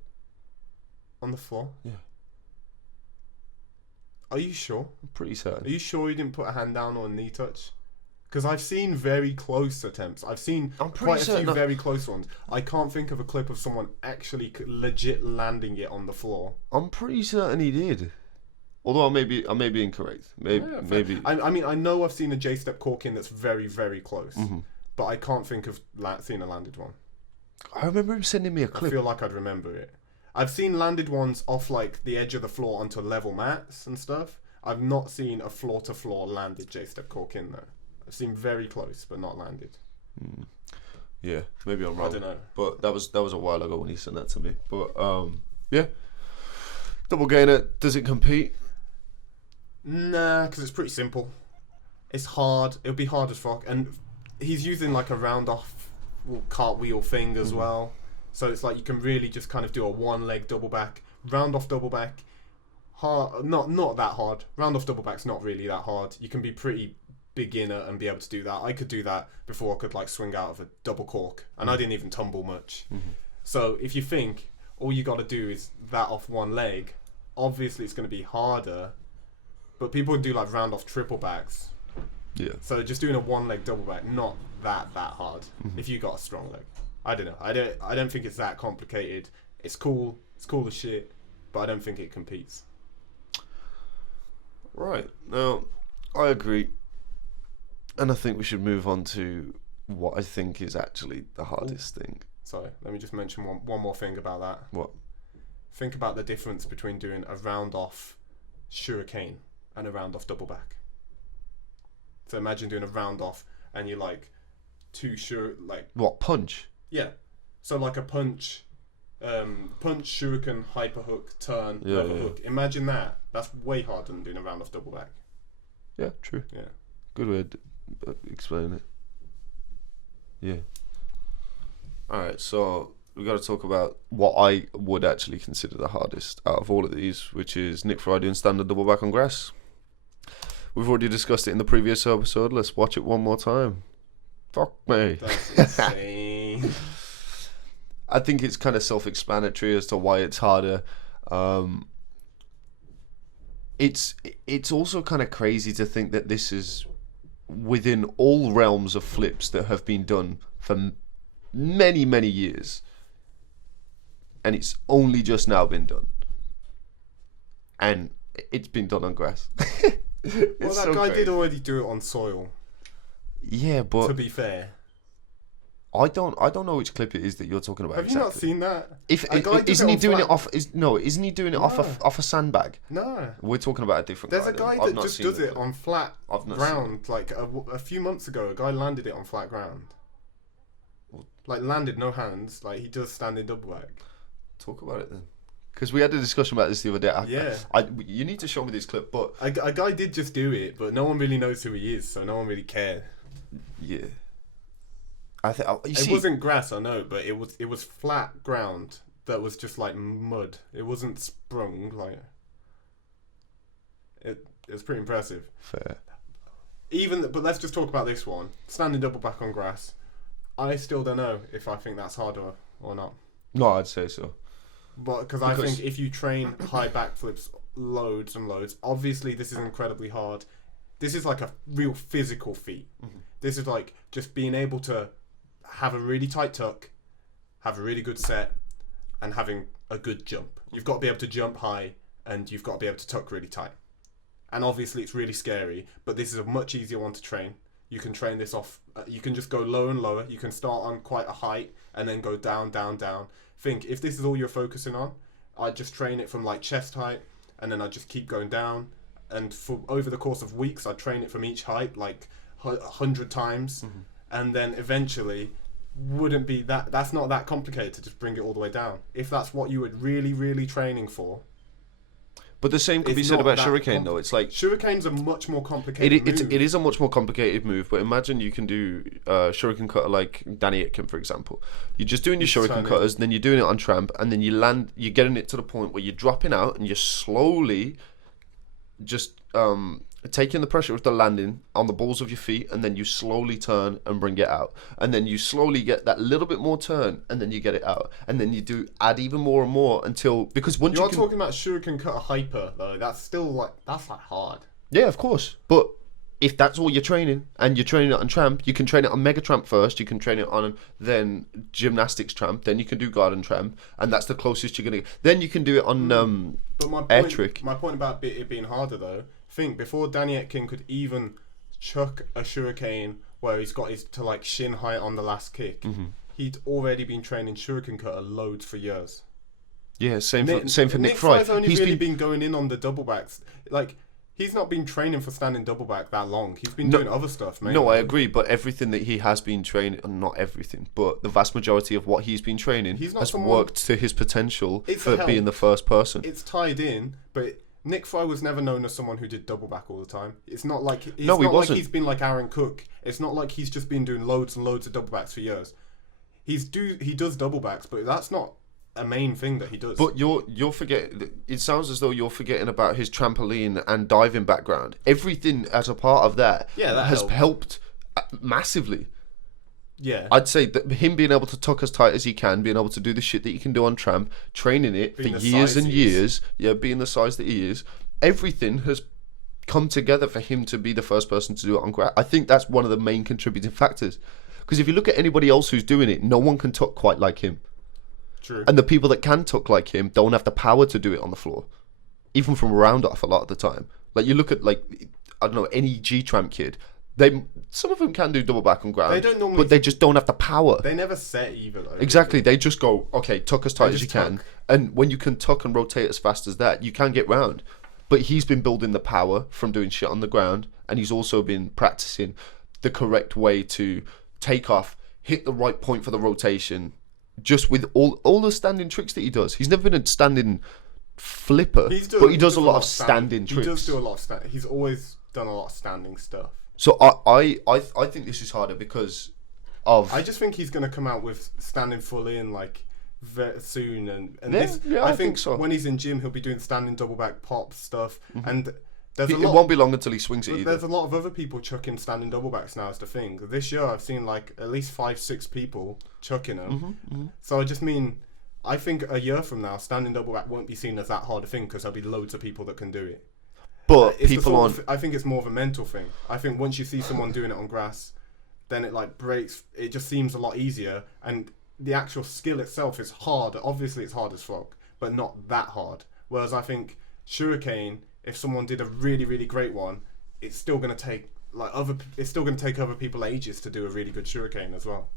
On the floor? Yeah. Are you sure? I'm pretty certain. Are you sure you didn't put a hand down or a knee touch? Because I've seen very close attempts. I've seen quite a few very close ones. I can't think of a clip of someone actually legit landing it on the floor. I'm pretty certain he did. Although I may be incorrect. Maybe. I mean, I know I've seen a J-step cork in that's very, very close, but I can't think of seeing a landed one. I remember him sending me a I clip. feel like I'd remember it. I've seen landed ones off like the edge of the floor onto level mats and stuff. I've not seen a floor-to-floor landed J-step cork in though. I've seen very close, but not landed. Yeah, maybe I'm wrong. I don't know. But that was a while ago when he sent that to me. But yeah, double gainer. Does it compete? Nah, because it's pretty simple. It's hard. It'll be hard as fuck, and he's using like a round off cartwheel thing as well. So it's like you can really just kind of do a one leg double back, round off double back. Hard, not that hard. Round off double back's not really that hard. You can be pretty beginner and be able to do that. I could do that before I could like swing out of a double cork, and I didn't even tumble much. So if you think all you got to do is that off one leg, obviously it's going to be harder. But people can do like round off triple backs. Yeah. So just doing a one leg double back, not that hard. If you got a strong leg, I don't know. I don't think it's that complicated. It's cool. It's cool as shit, but I don't think it competes. Right. Now, I agree. And I think we should move on to what I think is actually the hardest thing. Sorry, let me just mention one more thing about that. What? Think about the difference between doing a round off shuriken and a round off double back. So imagine doing a round off and you're like what, punch? Yeah. So like a punch shuriken, hyper hook, turn, level hook. Imagine that. That's way harder than doing a round off double back. Yeah, true. Yeah. Good way to explain it. Yeah. Alright, so we've got to talk about what I would actually consider the hardest out of all of these, which is Nick Fry doing standard double back on grass. We've already discussed it in the previous episode. Let's watch it one more time. Fuck me. That's insane. I think it's kind of self-explanatory as to why it's harder. It's also kind of crazy to think that this is within all realms of flips that have been done for many, many years. And it's only just now been done. And it's been done on grass. Well, that guy did already do it on soil. Yeah, but to be fair, I don't know which clip it is that you're talking about. Have you not seen that? Isn't he doing it off a sandbag? No. We're talking about a different There's guy. a guy I've that not just seen does it on flat ground. Like a few months ago, a guy landed it on flat ground. Like landed, no hands. Like he does standing double back. Talk about it then. Because we had a discussion about this the other day. You need to show me this clip, but a guy did just do it, but no one really knows who he is, so no one really cared. Yeah. It wasn't grass, I know, but it was flat ground that was just like mud. It wasn't sprung like. It was pretty impressive. Fair. But let's just talk about this one. Standing double back on grass. I still don't know if I think that's harder or not. No, I'd say so. But because I think if you train high backflips loads and loads, obviously this is incredibly hard. This is like a real physical feat. This is like just being able to have a really tight tuck, have a really good set, and having a good jump. You've got to be able to jump high, and you've got to be able to tuck really tight. And obviously it's really scary, but this is a much easier one to train. You can train this off, you can just go lower and lower. You can start on quite a height and then go down, down, down. Think, if this is all you're focusing on, I'd just train it from like chest height, and then I'd just keep going down. And for over the course of weeks, I'd train it from each height like 100 times. And then eventually, that's not that complicated to just bring it all the way down. If that's what you were really, really training for. But the same could be said about shuriken, though. It's like shuriken's a much more complicated move. It is a much more complicated move, but imagine you can do shuriken cutter like Danny Itkin, for example. You're just doing your shuriken cutters, then you're doing it on tramp, and then you're getting it to the point where you're dropping out and you're slowly just taking the pressure of the landing on the balls of your feet, and then you slowly turn and bring it out, and then you slowly get that little bit more turn, and then you get it out, and then you add even more and more until, because once you're talking about shuriken cutter hyper though, that's still like hard. Yeah, of course, but if that's all you're training, and you're training it on tramp, you can train it on mega tramp first, you can train it on then gymnastics tramp, then you can do garden tramp, and that's the closest you're going to get. Then you can do it on But air trick. my point about it being harder though, think before Danny Etkin could even chuck a shuriken where he's got his to like shin height on the last kick, he'd already been training shuriken cutter loads for years. Yeah, same for Nick Fry. Fry's only been going in on the double backs. Like, he's not been training for standing double back that long. He's been doing other stuff, man. No, I agree, but everything that he has been training, not everything, but the vast majority of what he's been training has worked to his potential for being the first person. It's tied in, but Nick Fry was never known as someone who did double back all the time. It's not like he wasn't. Like he's been like Aaron Cook. It's not like he's just been doing loads and loads of double backs for years. He does double backs, but that's not a main thing that he does. But you're forgetting. It sounds as though you're forgetting about his trampoline and diving background. Everything as a part of that, has helped massively. Yeah, I'd say that him being able to tuck as tight as he can, being able to do the shit that he can do on tramp, training it for years and years, being the size that he is, everything has come together for him to be the first person to do it on grass. I think that's one of the main contributing factors. Because if you look at anybody else who's doing it, no one can tuck quite like him. True. And the people that can tuck like him don't have the power to do it on the floor, even from round off a lot of the time. Like you look at I don't know, any G-Tramp kid, some of them can do double back on ground, they don't normally, but they just don't have the power. They never set either though. Exactly, they just go, okay, tuck as tight as you can, and when you can tuck and rotate as fast as that, you can get round. But he's been building the power from doing shit on the ground, and he's also been practicing the correct way to take off, hit the right point for the rotation, just with all the standing tricks that he does. He's never been a standing flipper, but he does a lot of standing tricks. He does do a lot of standing. He's always done a lot of standing stuff. So I think this is harder because of... I just think he's going to come out with standing full in very soon, I think so. When he's in gym, he'll be doing standing double back pop stuff, and it won't be long until he swings it either. There's a lot of other people chucking standing double backs now is the thing. This year I've seen at least 5-6 people chucking them. So I think a year from now standing double back won't be seen as that hard a thing because there'll be loads of people that can do it. But I think it's more of a mental thing. I think once you see someone doing it on grass, then it breaks. It just seems a lot easier, and the actual skill itself is hard. Obviously, it's hard as fuck, but not that hard. Whereas I think shuriken, if someone did a really, really great one, it's still going to take other people ages to do a really good shuriken as well.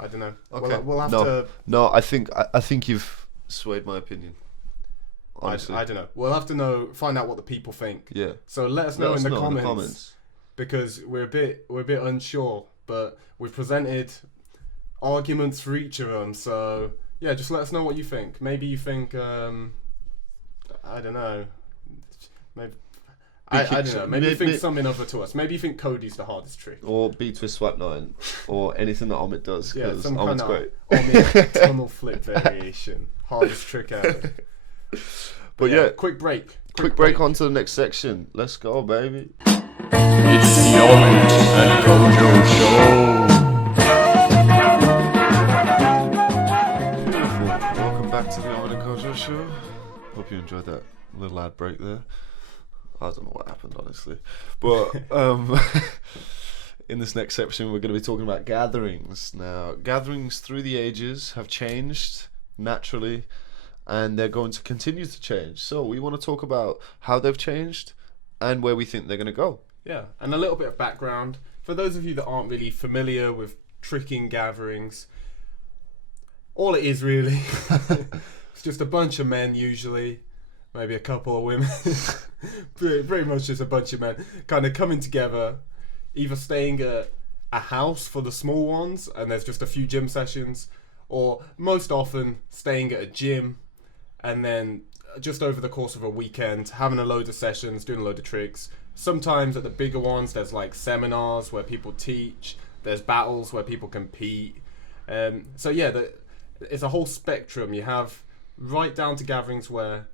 I don't know. Okay. We'll have to. No, I think you've swayed my opinion. Honestly, I don't know. We'll have to find out what the people think. Yeah. So let us know in the comments because we're a bit unsure, but we've presented arguments for each of them. So yeah, just let us know what you think. Maybe you think I don't know. Maybe I don't know. Maybe you think something other to us. Maybe you think Cody's the hardest trick, or beats with swap 9, or anything that Omid does. Yeah, some Omid's kind great. of Omid tunnel flip variation, hardest trick ever. But yeah, quick break. Quick break on to the next section. Let's go, baby. It's the Omid and Kojo show. Beautiful. Welcome back to the Omid and Kojo show. Hope you enjoyed that little ad break there. I don't know what happened, honestly. But in this next section, we're going to be talking about gatherings. Now, gatherings through the ages have changed naturally, and they're going to continue to change. So we want to talk about how they've changed and where we think they're going to go. Yeah, and a little bit of background. For those of you that aren't really familiar with tricking gatherings, all it is really, it's just a bunch of men usually, maybe a couple of women, pretty much just a bunch of men kind of coming together, either staying at a house for the small ones and there's just a few gym sessions, or most often staying at a gym and then just over the course of a weekend having a load of sessions, doing a load of tricks. Sometimes at the bigger ones there's seminars where people teach, there's battles where people compete. So yeah, it's a whole spectrum. You have right down to gatherings where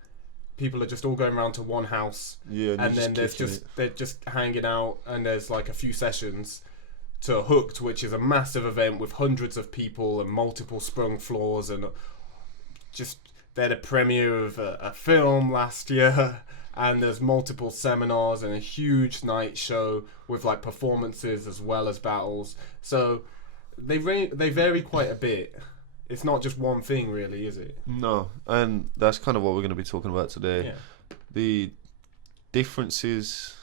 people are just all going around to one house, and then they're just hanging out, and there's a few sessions, to Hooked, which is a massive event with hundreds of people and multiple sprung floors, and just they're the premiere of a film last year, and there's multiple seminars and a huge night show with like performances as well as battles. So they vary quite a bit. It's not just one thing, really, is it? No, and that's kind of what we're going to be talking about today. Yeah. The differences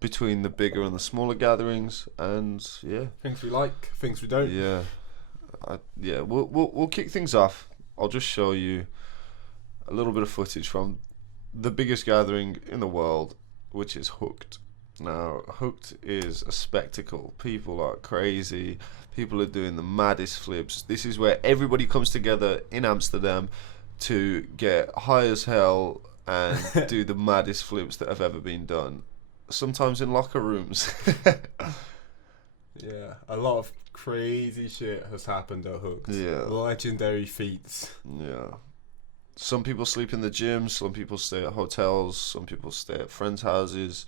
between the bigger and the smaller gatherings, and yeah, Things we like, things we don't. yeah, We'll kick things off. I'll just show you a little bit of footage from the biggest gathering in the world, which is Hooked. Now, Hooked is a spectacle. People are crazy. People are doing the maddest flips. This is where everybody comes together in Amsterdam to get high as hell and do the maddest flips that have ever been done. Sometimes in locker rooms. Yeah, a lot of crazy shit has happened at Hooked. Yeah. Legendary feats. Yeah. Some people sleep in the gym, some people stay at hotels, some people stay at friends' houses.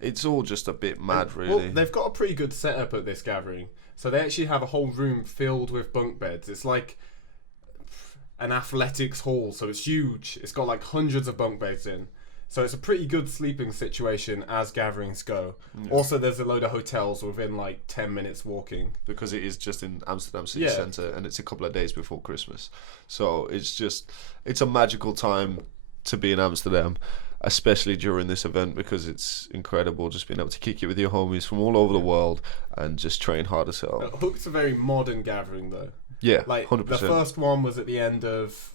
It's all just a bit mad, really. Well, they've got a pretty good setup at this gathering. So they actually have a whole room filled with bunk beds. It's like an athletics hall, so it's huge. It's got like hundreds of bunk beds in. So it's a pretty good sleeping situation as gatherings go. Yeah. Also, there's a load of hotels within like 10 minutes walking. Because it is just in Amsterdam city Yeah. centre, and it's a couple of days before Christmas. So it's a magical time to be in Amsterdam, especially during this event, because it's incredible just being able to kick it with your homies from all over the world and just train hard as hell. Hooked's a very modern gathering though. Yeah, Like 100%. the first one was at the end of...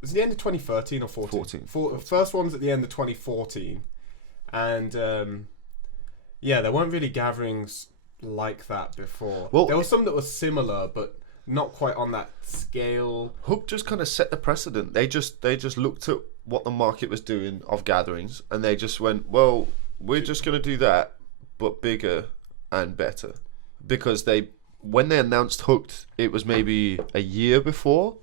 Was it the end of 2013 or 14? First one was at the end of 2014. And yeah, there weren't really gatherings like that before. Well, there were some that were similar, but not quite on that scale. Hook just kind of set the precedent. They just looked at what the market was doing of gatherings, and they just went, well, we're just going to do that, but bigger and better. Because when they announced Hooked, it was maybe a year before.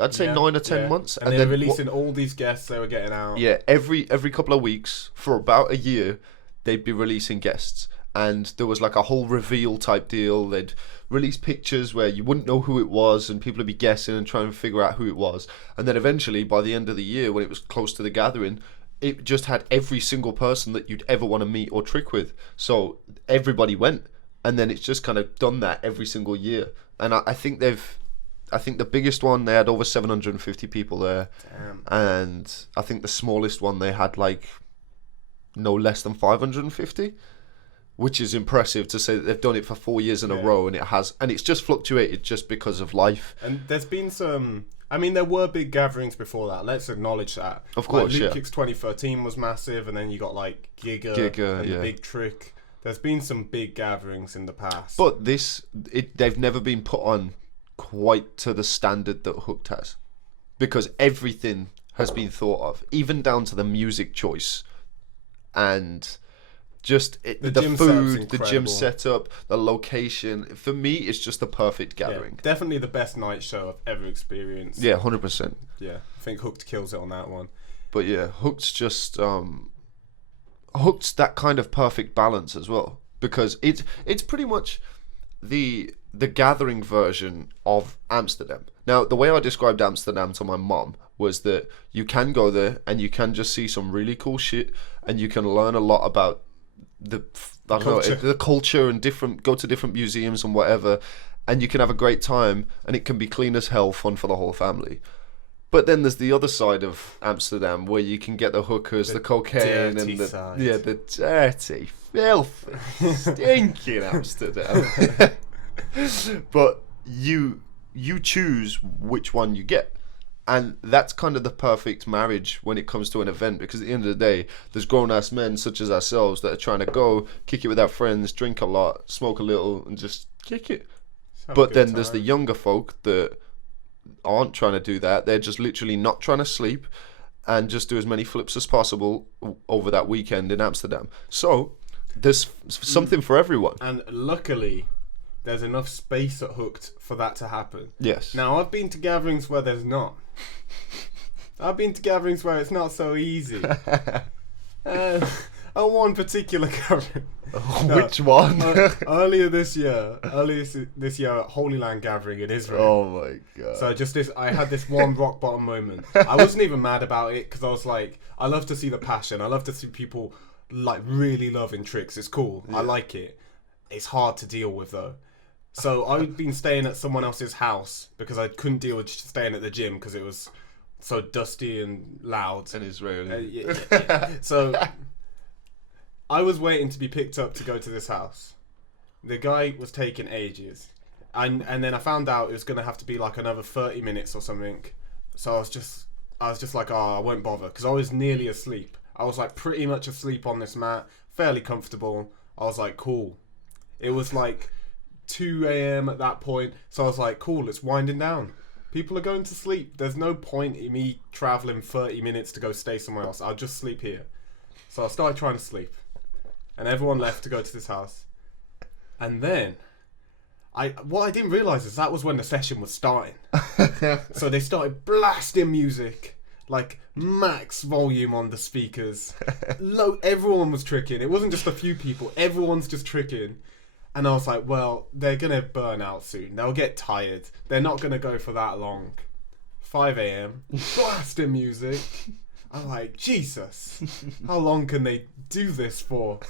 I'd say 9 or 10 months. And they're releasing all these guests they were getting out. Yeah, every couple of weeks for about a year, they'd be releasing guests. And there was like a whole reveal type deal. They'd release pictures where you wouldn't know who it was, and people would be guessing and trying to figure out who it was. And then eventually, by the end of the year, when it was close to the gathering, it just had every single person that you'd ever want to meet or trick with. So everybody went. And then it's just kind of done that every single year. And I think the biggest one, they had over 750 people there. Damn. And I think the smallest one, they had like no less than 550, which is impressive to say that they've done it for 4 years in a row, and it's just fluctuated just because of life. And there's been some... I mean, there were big gatherings before that. Let's acknowledge that. Of course, like, yeah. Luke Kicks 2013 was massive, and then you got like Giga and yeah. the Big Trick. There's been some big gatherings in the past. But they've never been put on quite to the standard that Hooked has, because everything has been thought of, even down to the music choice, and just the food, the gym setup, the location. For me, it's just the perfect gathering. Yeah, definitely the best night show I've ever experienced. Yeah, 100%. Yeah, I think Hooked kills it on that one. But yeah, Hooked's just Hooked's that kind of perfect balance as well, because it's pretty much the gathering version of Amsterdam. Now, the way I described Amsterdam to my mom was that you can go there and you can just see some really cool shit, and you can learn a lot about the culture and go to different museums and whatever, and you can have a great time, and it can be clean as hell, fun for the whole family. But then there's the other side of Amsterdam where you can get the hookers, the cocaine, and the dirty, filthy, stinking Amsterdam. But you choose which one you get. And that's kind of the perfect marriage when it comes to an event, because at the end of the day, there's grown-ass men such as ourselves that are trying to go, kick it with our friends, drink a lot, smoke a little, and just kick it. But then there's the younger folk that aren't trying to do that. They're just literally not trying to sleep and just do as many flips as possible over that weekend in Amsterdam. So there's something for everyone. And luckily, there's enough space at Hooked for that to happen. Yes. Now, I've been to gatherings where there's not. I've been to gatherings where it's not so easy. At one particular gathering. No, Which one? earlier this year at Holy Land gathering in Israel. Oh my god. So I had this one rock bottom moment. I wasn't even mad about it because I was like, I love to see the passion. I love to see people like really loving tricks. It's cool. I like it. It's hard to deal with though. So I'd been staying at someone else's house because I couldn't deal with staying at the gym because it was so dusty and loud. And Israeli. Yeah. So I was waiting to be picked up to go to this house. The guy was taking ages. And then I found out it was going to have to be like another 30 minutes or something. So I was just like, oh, I won't bother. Because I was nearly asleep. I was like pretty much asleep on this mat. Fairly comfortable. I was like, cool. It was like 2 a.m. at that point. So I was like, cool, it's winding down. People are going to sleep. There's no point in me travelling 30 minutes to go stay somewhere else. I'll just sleep here. So I started trying to sleep. And everyone left to go to this house. And then, what I didn't realise is that was when the session was starting. So they started blasting music. Like, max volume on the speakers. Everyone was tricking. It wasn't just a few people. Everyone's just tricking. And I was like, well, they're going to burn out soon. They'll get tired. They're not going to go for that long. 5 a.m. Blasting music. I'm like, Jesus. How long can they do this for?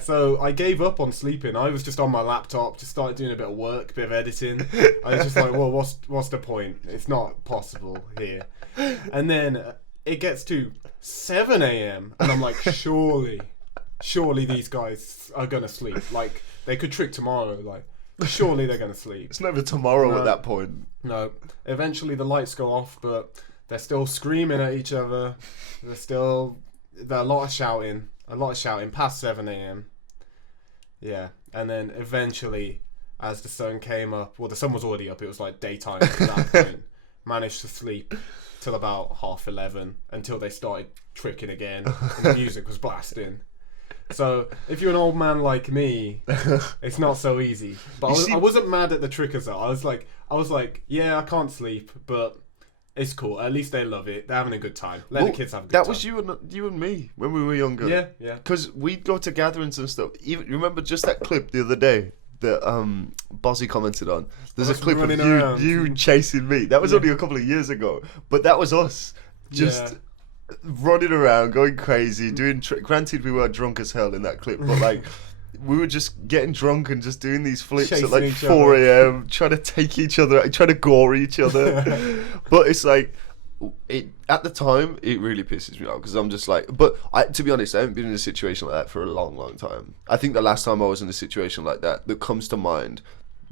So I gave up on sleeping. I was just on my laptop, just started doing a bit of work, a bit of editing. I was just like, well, what's the point? It's not possible here. And then it gets to 7 a.m. And I'm like, surely these guys are going to sleep. Like, they could trick tomorrow. Like, surely they're going to sleep. It's never tomorrow at that point. No. Eventually the lights go off, but they're still screaming at each other. There's a lot of shouting past 7 a.m. Yeah. And then eventually, as the sun came up, well, the sun was already up. It was like daytime at that point. Managed to sleep till about 11:30 until they started tricking again. And the music was blasting. So if you're an old man like me, it's not so easy. But I wasn't mad at the trickers though. I was like, yeah, I can't sleep, but it's cool. At least they love it. They're having a good time. Let the kids have a good time. That was you and me when we were younger. Yeah. Because we'd go to gatherings and stuff. Even remember just that clip the other day that Bozzy commented on. There's a clip of you chasing me. That was only a couple of years ago, but that was us just running around, going crazy, doing. Granted, we were drunk as hell in that clip, but like. We were just getting drunk and just doing these flips at like 4 a.m. trying to take each other out, trying to gore each other. But it's like, at the time, it really pisses me off because I'm just like, but to be honest, I haven't been in a situation like that for a long, long time. I think the last time I was in a situation like that comes to mind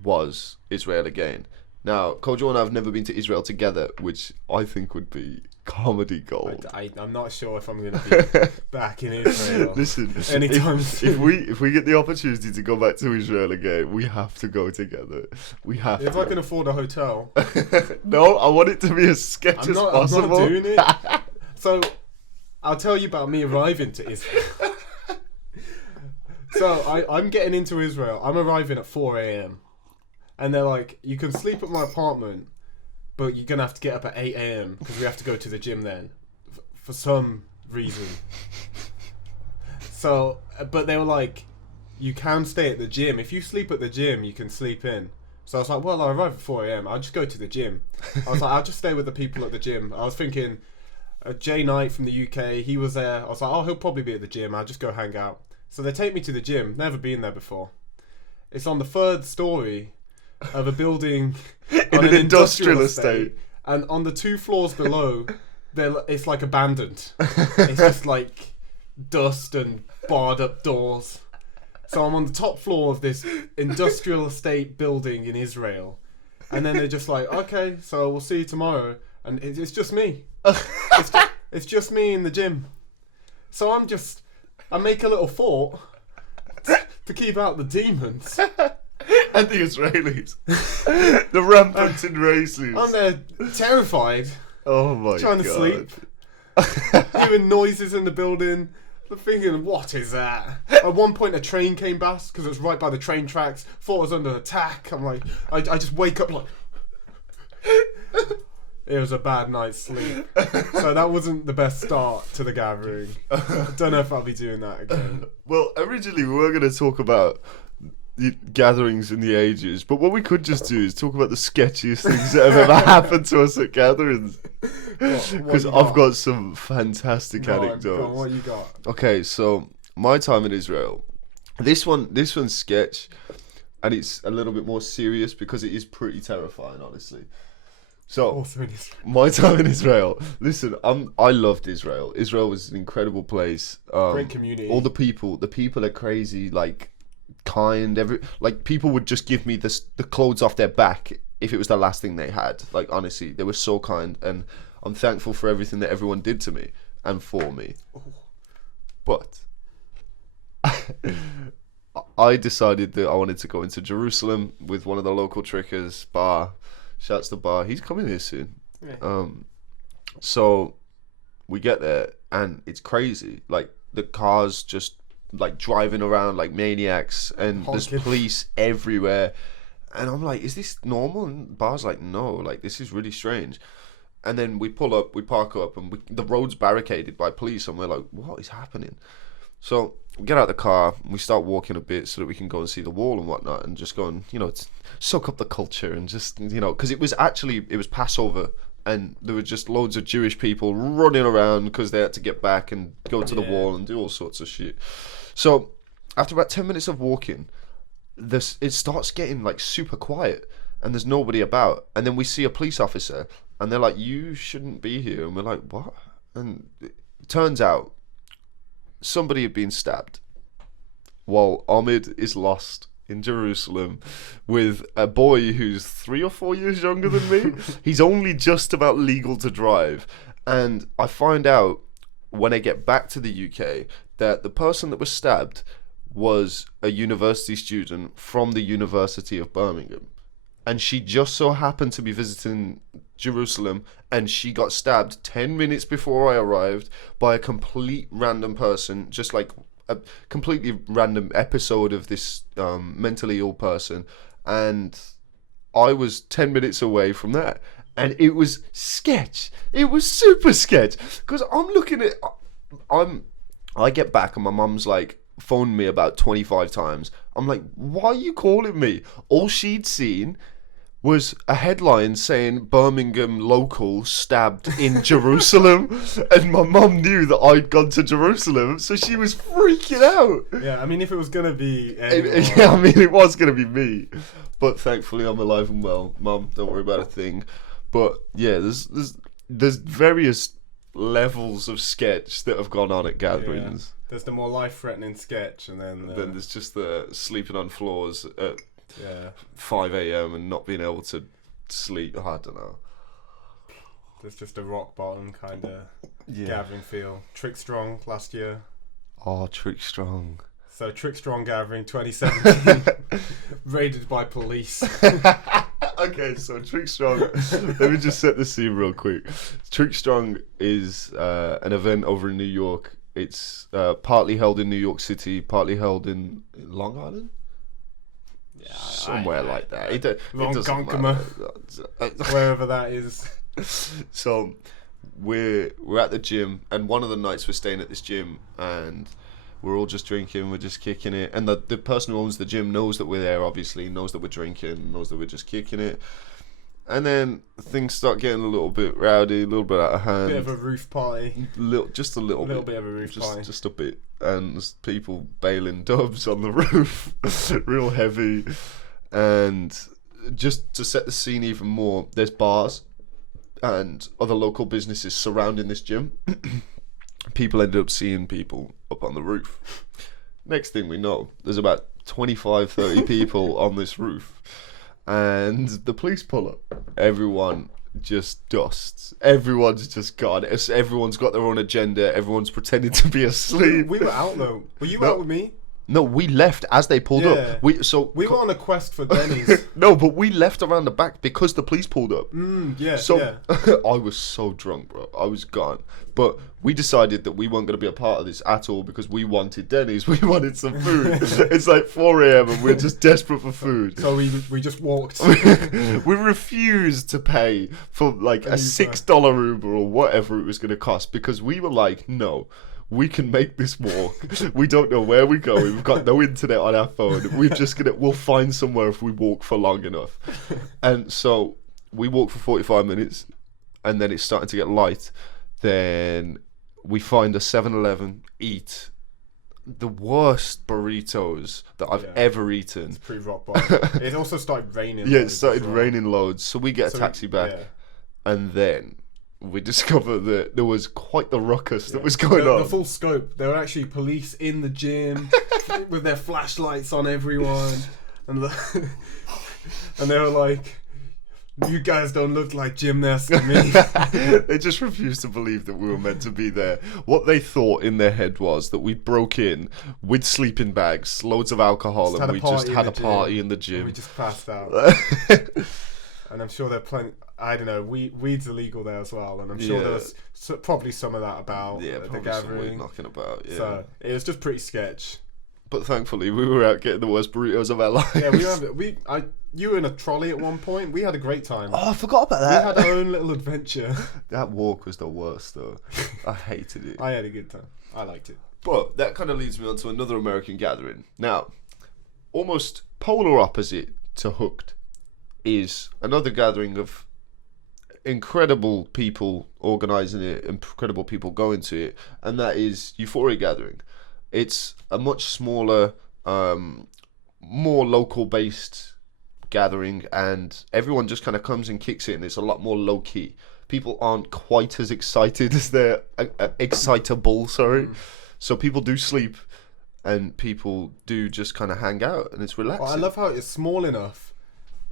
was Israel again. Now, Kojo and I have never been to Israel together, which I think would be comedy gold. I'm not sure if I'm going to be back in Israel. Listen, anytime soon. If we get the opportunity to go back to Israel again, we have to go together. We have to. If I can afford a hotel. No, I want it to be as sketch as possible. I'm not doing it. So, I'll tell you about me arriving to Israel. So, I'm getting into Israel. I'm arriving at 4 a.m. And they're like, you can sleep at my apartment, but you're going to have to get up at 8 a.m. because we have to go to the gym then. For some reason. So, but they were like, you can stay at the gym. If you sleep at the gym, you can sleep in. So I was like, well, I arrive at 4 a.m. I'll just go to the gym. I was like, I'll just stay with the people at the gym. I was thinking, Jay Knight from the UK, he was there. I was like, oh, he'll probably be at the gym. I'll just go hang out. So they take me to the gym. Never been there before. It's on the 3rd story of a building in an industrial estate. And on the 2 floors below, it's like abandoned. It's just like dust and barred up doors. So I'm on the top floor of this industrial estate building in Israel. And then they're just like, okay, so we'll see you tomorrow. And it's just me. It's just me in the gym. So I make a little fort to keep out the demons. And the Israelis. The rampant Israelis. I'm there terrified. Oh my god. Trying to sleep. Hearing noises in the building. I'm thinking, what is that? At one point a train came past because it was right by the train tracks. Thought I was under attack. I'm like, I just wake up like... it was a bad night's sleep. So that wasn't the best start to the gathering. I don't know if I'll be doing that again. Well, originally we were going to talk about the gatherings in the ages, but what we could just do is talk about the sketchiest things that have ever happened to us at gatherings. Because I've got some fantastic anecdotes. Go on, what you got? Okay, so my time in Israel. This one's sketch, and it's a little bit more serious because it is pretty terrifying, honestly. So, Also in Israel. my time in Israel. Listen, I loved Israel. Israel was an incredible place. Great community. All the people are crazy, like kind. People would just give me the clothes off their back if it was the last thing they had. Like, honestly, they were so kind, and I'm thankful for everything that everyone did to me and for me. But I decided that I wanted to go into Jerusalem with one of the local trickers, Bar. Shouts to Bar. He's coming here soon. Yeah. So we get there, and it's crazy. Like, the cars just like driving around like maniacs, and there's police everywhere. And I'm like, is this normal? And Bar's like, no, like, this is really strange. And then we pull up, we park up, and the road's barricaded by police, and we're like, what is happening? So we get out of the car, and we start walking a bit so that we can go and see the wall and whatnot, and just go and, soak up the culture, and just, because it was Passover, and there were just loads of Jewish people running around because they had to get back and go to the wall and do all sorts of shit. So after about 10 minutes of walking, it starts getting like super quiet, and there's nobody about. And then we see a police officer, and they're like, you shouldn't be here. And we're like, what? And it turns out somebody had been stabbed while Omid is lost in Jerusalem with a boy who's 3 or 4 years younger than me. He's only just about legal to drive. And I find out when I get back to the UK that the person that was stabbed was a university student from the University of Birmingham. And she just so happened to be visiting Jerusalem, and she got stabbed 10 minutes before I arrived by a complete random person, just like a completely random episode of this mentally ill person. And I was 10 minutes away from that. And it was sketch. It was super sketch. Because I'm looking at... I get back and my mum's like, phoned me about 25 times. I'm like, why are you calling me? All she'd seen was a headline saying Birmingham local stabbed in Jerusalem, and my mum knew that I'd gone to Jerusalem, so she was freaking out. Yeah, I mean, if it was gonna be it was gonna be me, but thankfully I'm alive and well. Mum, don't worry about a thing. But yeah, there's various levels of sketch that have gone on at gatherings. Yeah. There's the more life-threatening sketch, and then there's just the sleeping on floors at 5 a.m. and not being able to sleep. I don't know. There's just a rock bottom kind of gathering feel. Trick Strong last year. Oh, Trick Strong. So Trick Strong gathering 2017, raided by police. Okay, so Trick Strong. Let me just set the scene real quick. Trick Strong is an event over in New York. It's partly held in New York City, partly held in Long Island. Yeah, somewhere like that. It doesn't matter. Wherever that is. So we're at the gym, and one of the nights we're staying at this gym, and we're all just drinking, we're just kicking it, and the person who owns the gym knows that we're there, obviously, knows that we're drinking, knows that we're just kicking it. And then things start getting a little bit rowdy, a little bit out of hand. Bit of a roof party. Just a little bit. Bit of a roof party. Just a bit. And there's people bailing dubs on the roof. Real heavy. And just to set the scene even more, there's bars and other local businesses surrounding this gym. People ended up seeing people up on the roof. Next thing we know, there's about 25, 30 people on this roof. And the police pull up. Everyone just dusts. Everyone's just gone. Everyone's got their own agenda. Everyone's pretending to be asleep. We were out though. Were you out with me? No, we left as they pulled Yeah. up. We were on a quest for Denny's. No, but we left around the back because the police pulled up. Yeah. So yeah. I was so drunk, bro. I was gone. But we decided that we weren't going to be a part of this at all because we wanted Denny's. We wanted some food. It's like 4 a.m. and we're just desperate for food. So we just walked. We refused to pay for like a $6 Uber or whatever it was going to cost because we were like, no. We can make this walk. We don't know where we're going. We've got no internet on our phone. We'll find somewhere if we walk for long enough. And so we walk for 45 minutes and then it's starting to get light. Then we find a 7-Eleven, eat the worst burritos that I've ever eaten. It's pretty rock bottom. It also started raining. Yeah, it started raining loads. So we get a taxi back. Yeah. And then we discover that there was quite the ruckus that was going on. The full scope. There were actually police in the gym with their flashlights on everyone. And they were like, you guys don't look like gymnasts to me. They just refused to believe that we were meant to be there. What they thought in their head was that we broke in with sleeping bags, loads of alcohol, and we just had a party in the gym. And we just passed out. And I'm sure there are plenty... I don't know, weed's illegal there as well, and I'm sure there was probably some of that about the gathering. Knocking about, yeah. So it was just pretty sketch. But thankfully, we were out getting the worst burritos of our lives. Yeah, you were in a trolley at one point. We had a great time. Oh, I forgot about that. We had our own little adventure. That walk was the worst, though. I hated it. I had a good time. I liked it. But that kind of leads me on to another American gathering. Now, almost polar opposite to Hooked is another gathering of incredible people organising it, incredible people going to it, and that is Euphoria Gathering. It's a much smaller, more local based gathering, and everyone just kind of comes and kicks it, and it's a lot more low key. People aren't quite as excited as they're excitable, so people do sleep and people do just kind of hang out, and it's relaxing. Well, I love how it's small enough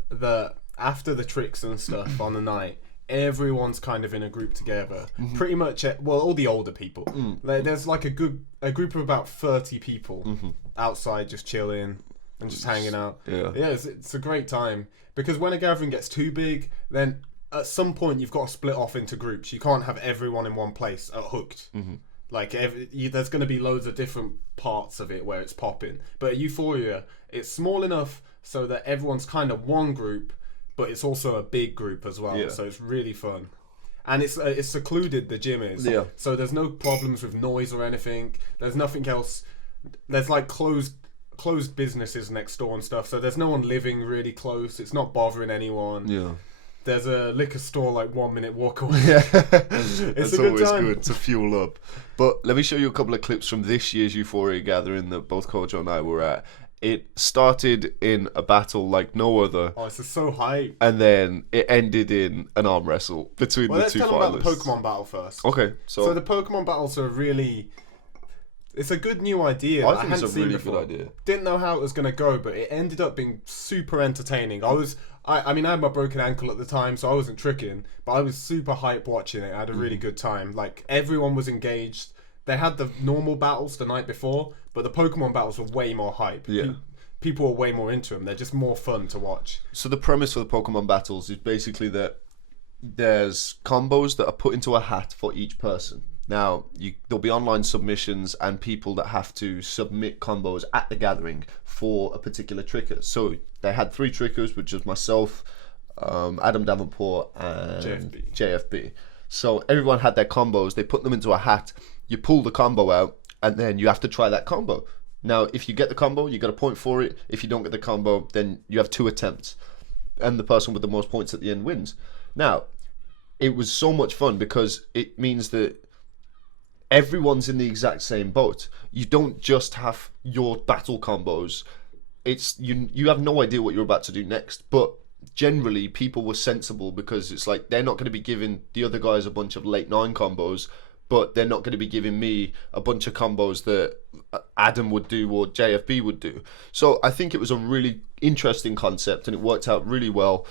that after the tricks and stuff on the night, everyone's kind of in a group together. Pretty much, all the older people. There's like a group of about 30 people outside just chilling and just hanging out. Yeah, it's a great time, because when a gathering gets too big, then at some point you've got to split off into groups. You can't have everyone in one place at Hooked. Like there's going to be loads of different parts of it where it's popping. But at Euphoria, it's small enough so that everyone's kind of one group, but it's also a big group as well. So it's really fun. And it's secluded, the gym is. Yeah. So there's no problems with noise or anything. There's nothing else. There's like closed businesses next door and stuff. So there's no one living really close. It's not bothering anyone. Yeah. There's a liquor store like 1 minute walk away. Yeah. It's always good to fuel up. But let me show you a couple of clips from this year's Euphoria Gathering that both Kojo and I were at. It started in a battle like no other. Oh, this is so hype. And then it ended in an arm wrestle between the two finalists. Let's tell them about the Pokemon battle first. Okay, so the Pokemon battles are really... It's a good new idea. I think it's a really good idea. Didn't know how it was going to go, but it ended up being super entertaining. I mean, I had my broken ankle at the time, so I wasn't tricking, but I was super hype watching it. I had a really good time. Like, everyone was engaged. They had the normal battles the night before, but the Pokemon battles were way more hype. Yeah. People are way more into them. They're just more fun to watch. So the premise for the Pokemon battles is basically that there's combos that are put into a hat for each person. Now, there'll be online submissions and people that have to submit combos at the gathering for a particular tricker. So they had 3 trickers, which was myself, Adam Davenport, and JFB. So everyone had their combos. They put them into a hat. You pull the combo out, and then you have to try that combo. Now, if you get the combo, you get a point for it. If you don't get the combo, then you have 2 attempts. And the person with the most points at the end wins. Now, it was so much fun because it means that everyone's in the exact same boat. You don't just have your battle combos. It's you have no idea what you're about to do next. But generally, people were sensible because it's like they're not going to be giving the other guys a bunch of late 9 combos, but they're not going to be giving me a bunch of combos that Adam would do or JFB would do. So I think it was a really interesting concept, and it worked out really well.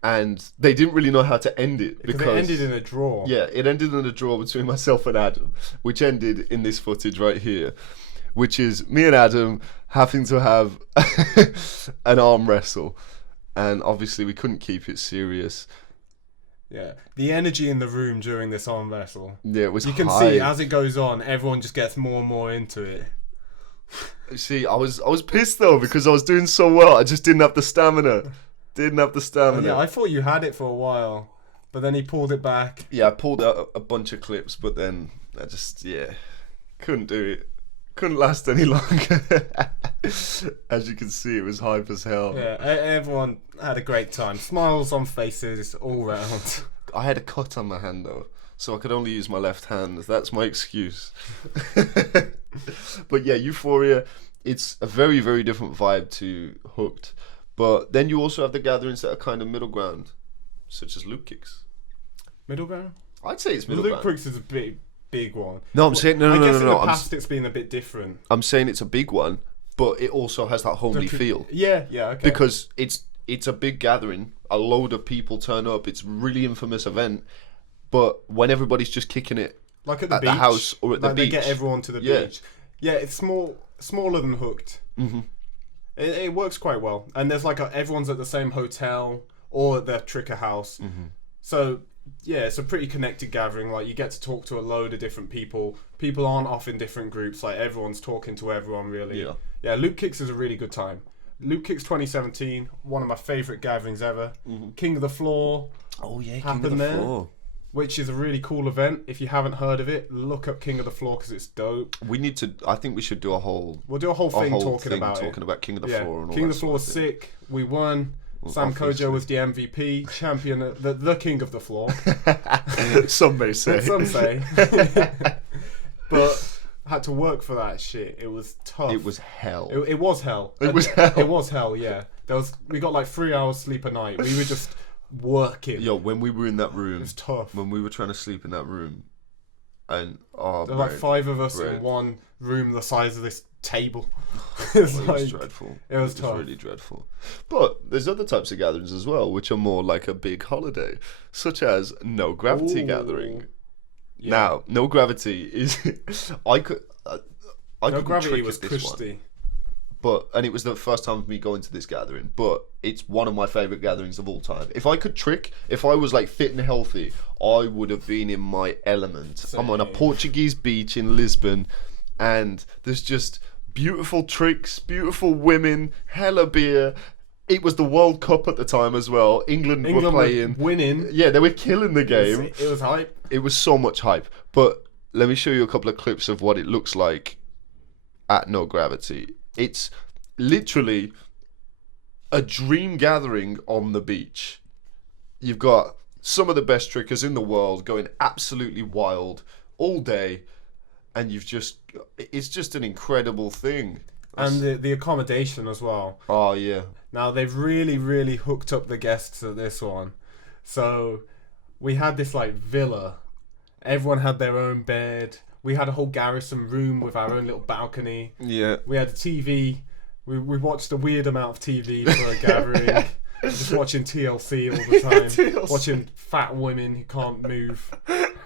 And they didn't really know how to end it because it ended in a draw. Yeah, it ended in a draw between myself and Adam, which ended in this footage right here. which is me and Adam having to have an arm wrestle. And obviously we couldn't keep it serious. Yeah, the energy in the room during this arm wrestle. Yeah, it was You can high. see as it goes on, everyone just gets more and more into it. See, I was pissed though because I was doing so well. I just didn't have the stamina. Yeah, I thought you had it for a while, but then he pulled it back. Yeah, I pulled out a bunch of clips, but then I just couldn't do it. Couldn't last any longer. As you can see, it was hype as hell. Yeah, everyone had a great time. Smiles on faces all round. I had a cut on my hand though, so I could only use my left hand. That's my excuse. But yeah, Euphoria, it's a very, very different vibe to Hooked. But then you also have the gatherings that are kind of middle ground, such as Loop Kicks. Middle ground? I'd say it's middle Loop ground. Kicks is a big one. No, I'm saying no. I guess in the I'm past it's been a bit different. I'm saying it's a big one, but it also has that homely feel. Yeah, okay. Because it's a big gathering, a load of people turn up. It's a really infamous event, but when everybody's just kicking it, like at the beach, house or at the beach, they get everyone to the beach. Yeah, it's smaller than Hooked. Mm-hmm. It works quite well, and there's like everyone's at the same hotel or at their Tricker house. Mm-hmm. So yeah, it's a pretty connected gathering. Like you get to talk to a load of different people. People aren't off in different groups. Like everyone's talking to everyone really. Yeah. Loop Kicks is a really good time. Loop Kicks 2017, one of my favourite gatherings ever. Mm-hmm. King of the Floor. Oh yeah, King of the Floor. Which is a really cool event. If you haven't heard of it, look up King of the Floor because it's dope. I think we should do a whole. We'll do a whole thing talking about King of the Floor. And all King of that the Floor was sick. We won. Well, Sam obviously. Kojo was the MVP, champion, the King of the Floor. Some may say. Some say. But had to work for that shit. It was tough. It was hell. It was hell. It was hell. It was hell. Yeah. We got like 3 hours sleep a night. We were just working. Yo, when we were in that room, it was tough. When we were trying to sleep in that room, and there were like 5 of us in one room the size of this table. It was dreadful. It was tough. Really dreadful. But there's other types of gatherings as well, which are more like a big holiday, such as No Gravity gathering. Yeah. Now, No Gravity is I could No Gravity was this cushy. one. And it was the first time of me going to this gathering, but it's one of my favourite gatherings of all time. If I could trick, if I was like fit and healthy, I would have been in my element. Same. I'm on a Portuguese beach in Lisbon, and there's just beautiful tricks, beautiful women, hella beer. It was the World Cup at the time as well. England were playing. Winning. Yeah, they were killing the game. It was hype. It was so much hype. But let me show you a couple of clips of what it looks like at No Gravity. It's literally a dream gathering on the beach. You've got some of the best trickers in the world going absolutely wild all day, and it's just an incredible thing. And the accommodation as well. Oh yeah. Now they've really, really hooked up the guests at this one. So we had this like villa. Everyone had their own bed. We had a whole garrison room with our own little balcony. Yeah. We had a TV. We watched a weird amount of TV for a gathering. Just watching TLC all the time. TLC. Watching fat women who can't move.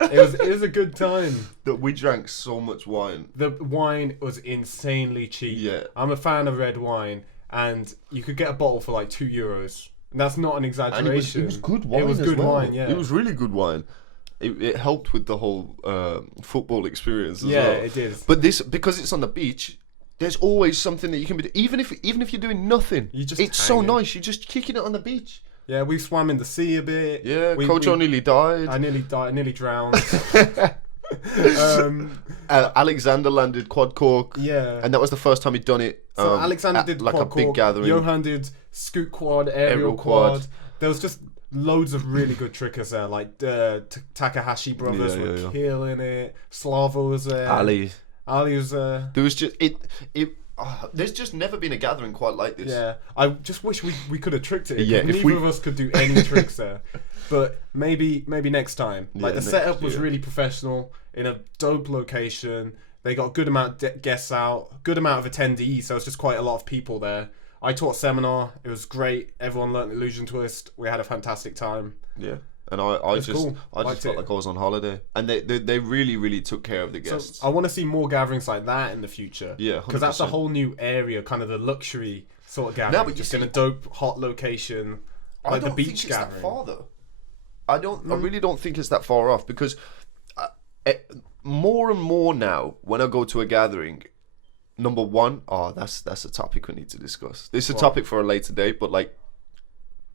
It was a good time. That we drank so much wine. The wine was insanely cheap. Yeah. I'm a fan of red wine, and you could get a bottle for like €2. And that's not an exaggeration. And it was good wine. It was good wine, yeah. It was really good wine. It helped with the whole football experience as well. Yeah, it did. But because it's on the beach, there's always something that you can be. Even if you're doing nothing, it's so nice. You're just kicking it on the beach. Yeah, we swam in the sea a bit. Yeah, Kojo nearly died. I nearly died. I nearly drowned. Alexander landed quad cork. Yeah, and that was the first time he'd done it. So Alexander did like quad a big cork. gathering. Johan did scoot quad, aerial quad. There was just loads of really good trickers there. Like Takahashi brothers were killing it. Slava was there. Ali was there. There was just there's just never been a gathering quite like this. Yeah, I just wish we could have tricked it. Yeah, neither of us could do any tricks there. But maybe next time. Like the setup was really professional in a dope location. They got a good amount of guests out, good amount of attendees. So it's just quite a lot of people there. I taught a seminar. It was great. Everyone learnt Illusion Twist. We had a fantastic time. Yeah. and I That's just cool. I just Liked felt it. like I was on holiday, and they really took care of the guests. So I want to see more gatherings like that in the future. Yeah, because that's a 100%. whole new area, kind of the luxury sort of gathering. but you just see, in a dope hot location, I like the don't think beach it's that gathering. far though. I really don't think it's that far off because more and more now when I go to a gathering, number one, that's a topic we need to discuss. This is a topic for a later date, but like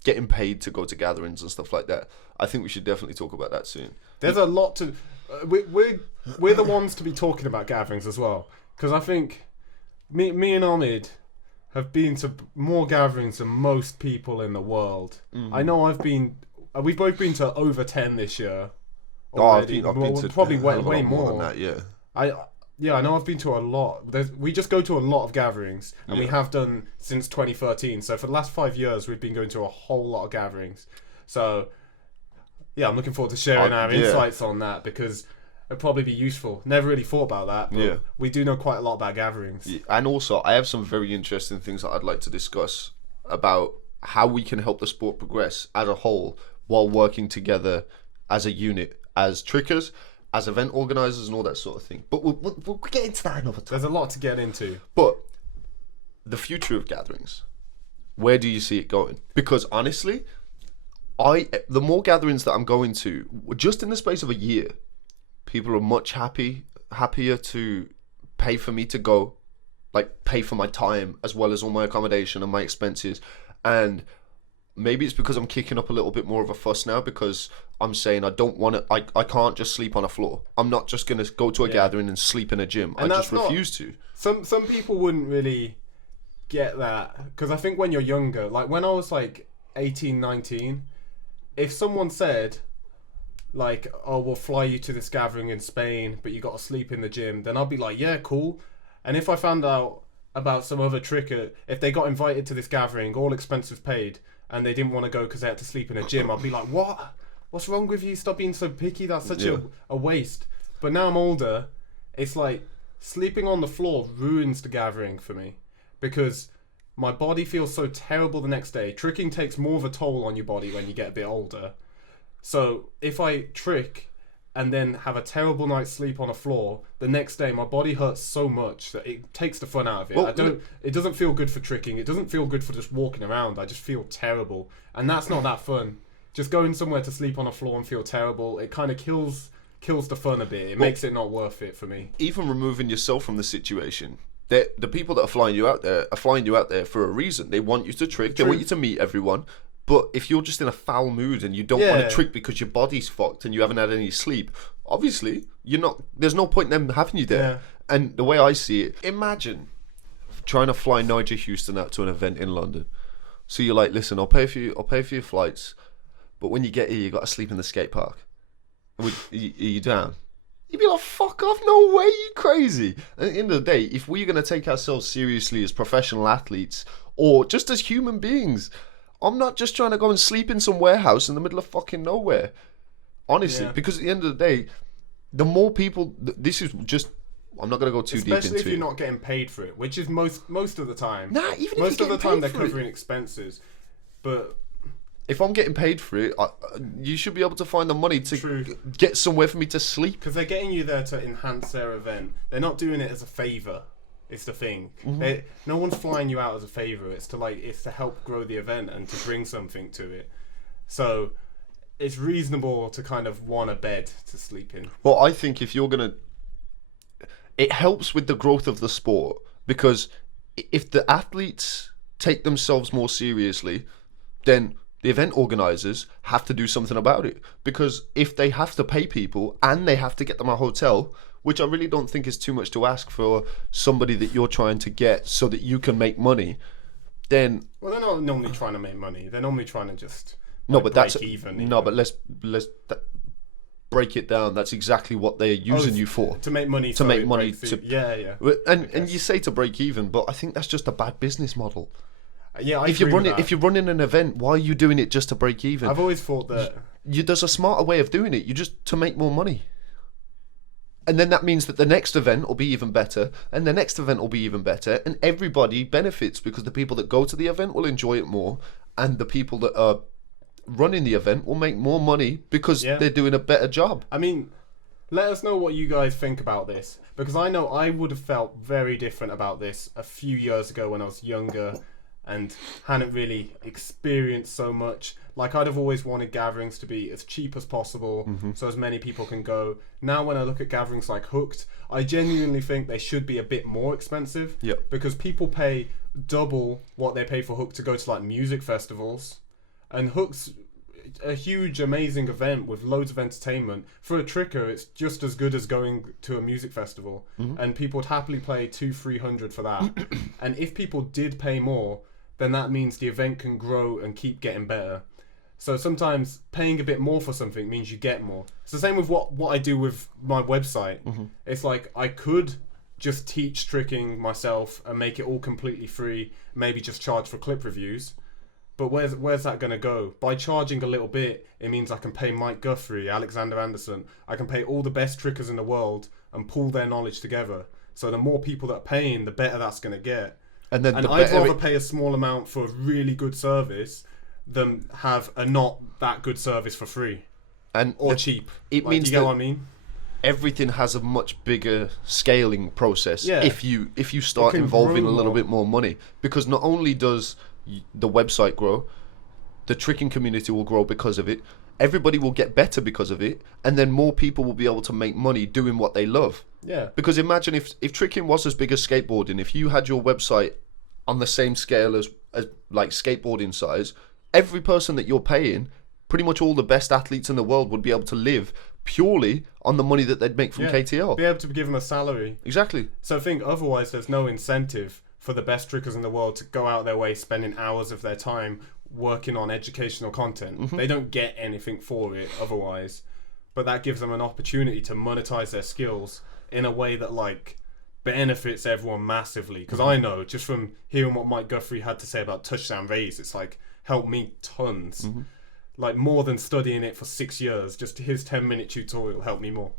getting paid to go to gatherings and stuff like that. I think we should definitely talk about that soon. There's a lot to. We're the ones to be talking about gatherings as well, because I think me and Omid have been to more gatherings than most people in the world. I know we've both been to over 10 this year. I've been to probably a hell of a way lot more than that. Yeah. I know I've been to a lot. We just go to a lot of gatherings, and we have done since 2013. So for the last 5 years, we've been going to a whole lot of gatherings. So yeah, I'm looking forward to sharing our insights on that because it'd probably be useful. Never really thought about that, but we do know quite a lot about gatherings. Yeah, and also, I have some very interesting things that I'd like to discuss about how we can help the sport progress as a whole while working together as a unit, as trickers, as event organisers, and all that sort of thing. But we'll get into that another time. There's a lot to get into. But the future of gatherings, where do you see it going? Because honestly, the more gatherings that I'm going to, just in the space of a year, people are much happier to pay for me to go, like pay for my time as well as all my accommodation and my expenses. And maybe it's because I'm kicking up a little bit more of a fuss now because I'm saying I don't want to, I can't just sleep on a floor. I'm not just going to go to a gathering and sleep in a gym. And I just refuse to. Some people wouldn't really get that because I think when you're younger, like when I was like 18, 19, if someone said like, oh, we'll fly you to this gathering in Spain, but you got to sleep in the gym, then I'd be like, yeah, cool. And if I found out about some other tricker, if they got invited to this gathering, all expenses paid, and they didn't want to go because they had to sleep in a gym, I'd be like, what? What's wrong with you? Stop being so picky. That's such a waste. But now I'm older, it's like sleeping on the floor ruins the gathering for me because my body feels so terrible the next day. Tricking takes more of a toll on your body when you get a bit older. So if I trick and then have a terrible night's sleep on a floor, the next day my body hurts so much that it takes the fun out of it. Well, it doesn't feel good for tricking. It doesn't feel good for just walking around. I just feel terrible. And that's not that fun. Just going somewhere to sleep on a floor and feel terrible, it kind of kills the fun a bit. It makes it not worth it for me. Even removing yourself from the situation, the people that are flying you out there for a reason. They want you to trick. They want you to meet everyone. But if you're just in a foul mood and you don't want to trick because your body's fucked and you haven't had any sleep, obviously you're not. There's no point in them having you there. Yeah. And the way I see it, imagine trying to fly Nigel Houston out to an event in London. So you're like, listen, I'll pay for your flights, but when you get here, you got to sleep in the skate park. Are you down? You'd be like, fuck off, no way, you crazy. At the end of the day, if we're going to take ourselves seriously as professional athletes or just as human beings, I'm not just trying to go and sleep in some warehouse in the middle of fucking nowhere. Honestly, because at the end of the day, the more people, this is just, I'm not going to go too deep into it. Especially if you're not getting paid for it, which is most of the time. Nah, even most if you're of the getting time they're paid for it. covering expenses. But if I'm getting paid for it, you should be able to find the money to get somewhere for me to sleep. Because they're getting you there to enhance their event. They're not doing it as a favour. It's the thing. No one's flying you out as a favour. It's to help grow the event and to bring something to it. So it's reasonable to kind of want a bed to sleep in. Well, I think if you're gonna, it helps with the growth of the sport because if the athletes take themselves more seriously, then the event organisers have to do something about it. Because if they have to pay people and they have to get them a hotel, which I really don't think is too much to ask for somebody that you're trying to get so that you can make money, then... Well, they're not normally trying to make money. They're normally trying to just break even. No, but let's break it down. That's exactly what they're using you for. To make money. To make money. Yeah. And you say to break even, but I think that's just a bad business model. Yeah, if you're running an event, why are you doing it just to break even? I've always thought that there's a smarter way of doing it. You just to make more money. And then that means that the next event will be even better, and the next event will be even better, and everybody benefits because the people that go to the event will enjoy it more, and the people that are running the event will make more money because they're doing a better job. I mean, let us know what you guys think about this, because I know I would have felt very different about this a few years ago when I was younger and hadn't really experienced so much. Like, I'd have always wanted gatherings to be as cheap as possible, so as many people can go. Now when I look at gatherings like Hooked, I genuinely think they should be a bit more expensive, because people pay double what they pay for Hooked to go to like music festivals, and Hooked's a huge, amazing event with loads of entertainment. For a tricker, it's just as good as going to a music festival, and people would happily pay 200-300 for that. And if people did pay more, then that means the event can grow and keep getting better. So sometimes paying a bit more for something means you get more. It's the same with what I do with my website. It's like I could just teach tricking myself and make it all completely free, maybe just charge for clip reviews. But where's that going to go? By charging a little bit, it means I can pay Mike Guthrie, Alexander Anderson. I can pay all the best trickers in the world and pool their knowledge together. So the more people that are paying, the better that's going to get. And I'd rather pay a small amount for a really good service than have a not that good service for free or cheap. It like, means you get what I mean? Everything has a much bigger scaling process if you start can involving grow a little more. bit more money, because not only does the website grow, the tricking community will grow because of it, everybody will get better because of it, and then more people will be able to make money doing what they love. Because imagine if tricking was as big as skateboarding, if you had your website on the same scale as like skateboarding size, every person that you're paying, pretty much all the best athletes in the world would be able to live purely on the money that they'd make from KTL. Be able to give them a salary. Exactly. So I think otherwise there's no incentive for the best trickers in the world to go out their way spending hours of their time working on educational content. They don't get anything for it otherwise, but that gives them an opportunity to monetize their skills in a way that like benefits everyone massively. Because I know just from hearing what Mike Guthrie had to say about touchdown raise, it's like helped me tons. Like more than studying it for 6 years, just his 10-minute tutorial helped me more.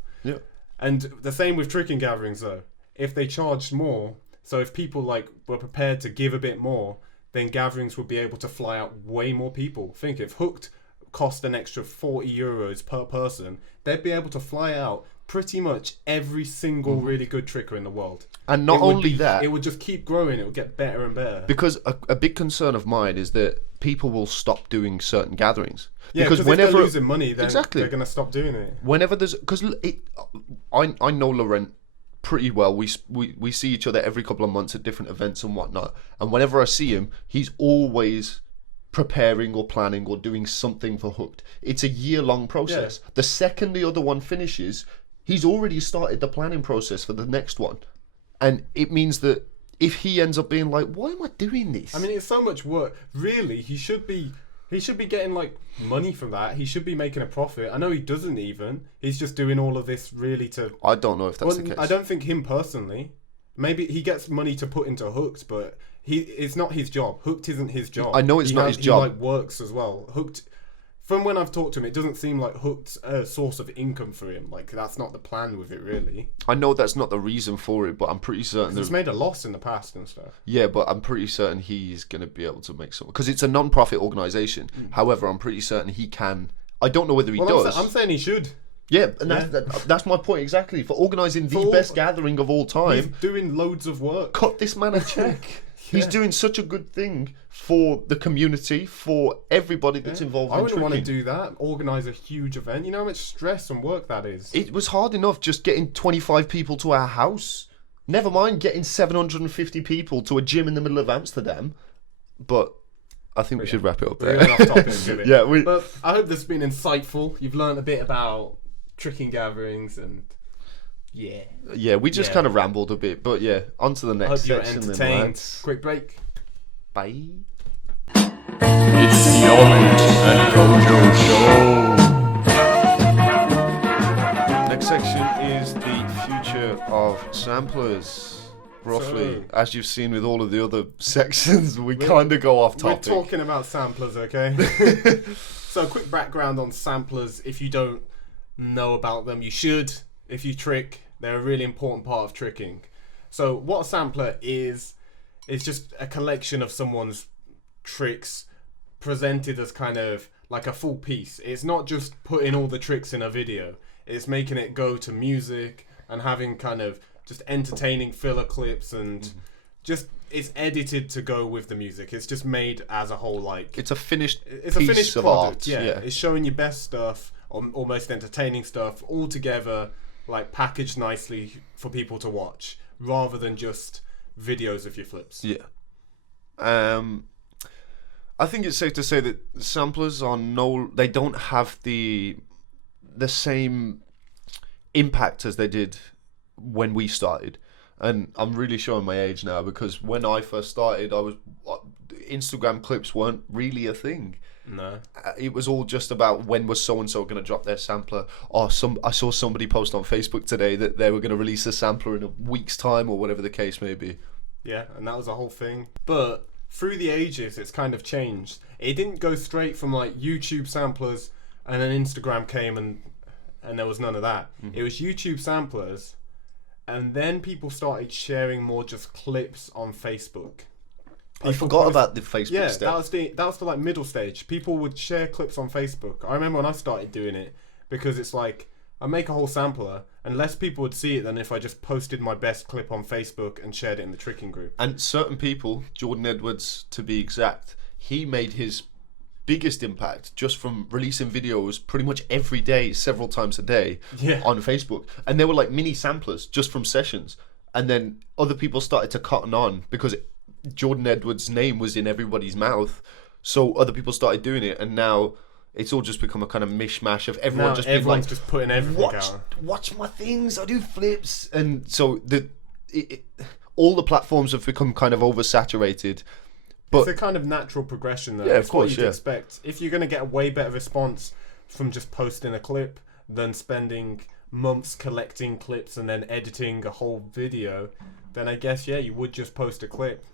And the same with tricking gatherings though. If they charged more, so if people like were prepared to give a bit more, then gatherings would be able to fly out way more people. Think if Hooked cost an extra €40 per person, they'd be able to fly out pretty much every single really good tricker in the world. And not only that, it would just keep growing. It would get better and better. Because a big concern of mine is that people will stop doing certain gatherings. Yeah, because if they're losing money, then they're going to stop doing it. Whenever there's, because I know Laurent pretty well. We see each other every couple of months at different events and whatnot. And whenever I see him, he's always preparing or planning or doing something for Hooked. It's a year-long process. The second the other one finishes, he's already started the planning process for the next one. And it means that if he ends up being like, why am I doing this? I mean, it's so much work. Really, he should be getting like money from that. He should be making a profit. I know he doesn't even. He's just doing all of this really to... I don't know if that's the case. I don't think him personally. Maybe he gets money to put into Hooked, but it's not his job. Hooked isn't his job. I know it's not his job. He like works as well. Hooked... From when I've talked to him, it doesn't seem like Hooked's a source of income for him. Like, that's not the plan with it, really. I know that's not the reason for it, but I'm pretty certain... He's made a loss in the past and stuff. Yeah, but I'm pretty certain he's going to be able to make some... Because it's a non-profit organisation. However, I'm pretty certain he can... I don't know whether he does. I'm saying he should. Yeah, and that's my point exactly. For organising the best gathering of all time... He's doing loads of work. Cut this man a check. He's doing such a good thing for the community, for everybody that's involved in I wouldn't tricking. want to do that, organise a huge event. You know how much stress and work that is? It was hard enough just getting 25 people to our house. Never mind getting 750 people to a gym in the middle of Amsterdam. But I think we should wrap it up there. We're off topic, Yeah, But I hope this has been insightful. You've learned a bit about tricking gatherings and... Yeah, we just kind of rambled a bit, but yeah, on to the next section. I hope you're entertained. Quick break. Bye. It's the Omid and Kojo Show. Next section is the future of samplers. Roughly, as you've seen with all of the other sections, we kind of go off topic. We're talking about samplers, okay? So, quick background on samplers. If you don't know about them, you should. If you trick, they're a really important part of tricking. So what a sampler is just a collection of someone's tricks presented as kind of like a full piece. It's not just putting all the tricks in a video. It's making it go to music and having kind of just entertaining filler clips and just it's edited to go with the music. It's just made as a whole, like It's a finished it's a piece finished of product. art. Yeah. Yeah. It's showing your best stuff, or almost entertaining stuff, all together, like packaged nicely for people to watch, rather than just videos of your flips. Yeah. I think it's safe to say that samplers they don't have the same impact as they did when we started. And I'm really showing my age now, because when I first started, Instagram clips weren't really a thing. No. It was all just about when was so and so going to drop their sampler. I saw somebody post on Facebook today that they were going to release a sampler in a week's time, or whatever the case may be. Yeah, and that was the whole thing. But through the ages, it's kind of changed. It didn't go straight from like YouTube samplers and then Instagram came and there was none of that. It was YouTube samplers, and then people started sharing more just clips on Facebook. I forgot about the Facebook step. that was the like middle stage. People would share clips on Facebook. I remember when I started doing it, because it's like I make a whole sampler and less people would see it than if I just posted my best clip on Facebook and shared it in the tricking group. And certain people, Jordan Edwards to be exact, he made his biggest impact just from releasing videos pretty much every day, several times a day on Facebook. And they were like mini samplers just from sessions. And then other people started to cotton on, because Jordan Edwards' name was in everybody's mouth. So other people started doing it, and now it's all just become a kind of mishmash of everyone just being like, just putting everything out. Watch my things, I do flips. And so all the platforms have become kind of oversaturated. But it's a kind of natural progression, though. Yeah, of it's what course, you'd expect. If you're going to get a way better response from just posting a clip than spending months collecting clips and then editing a whole video, then I guess, you would just post a clip.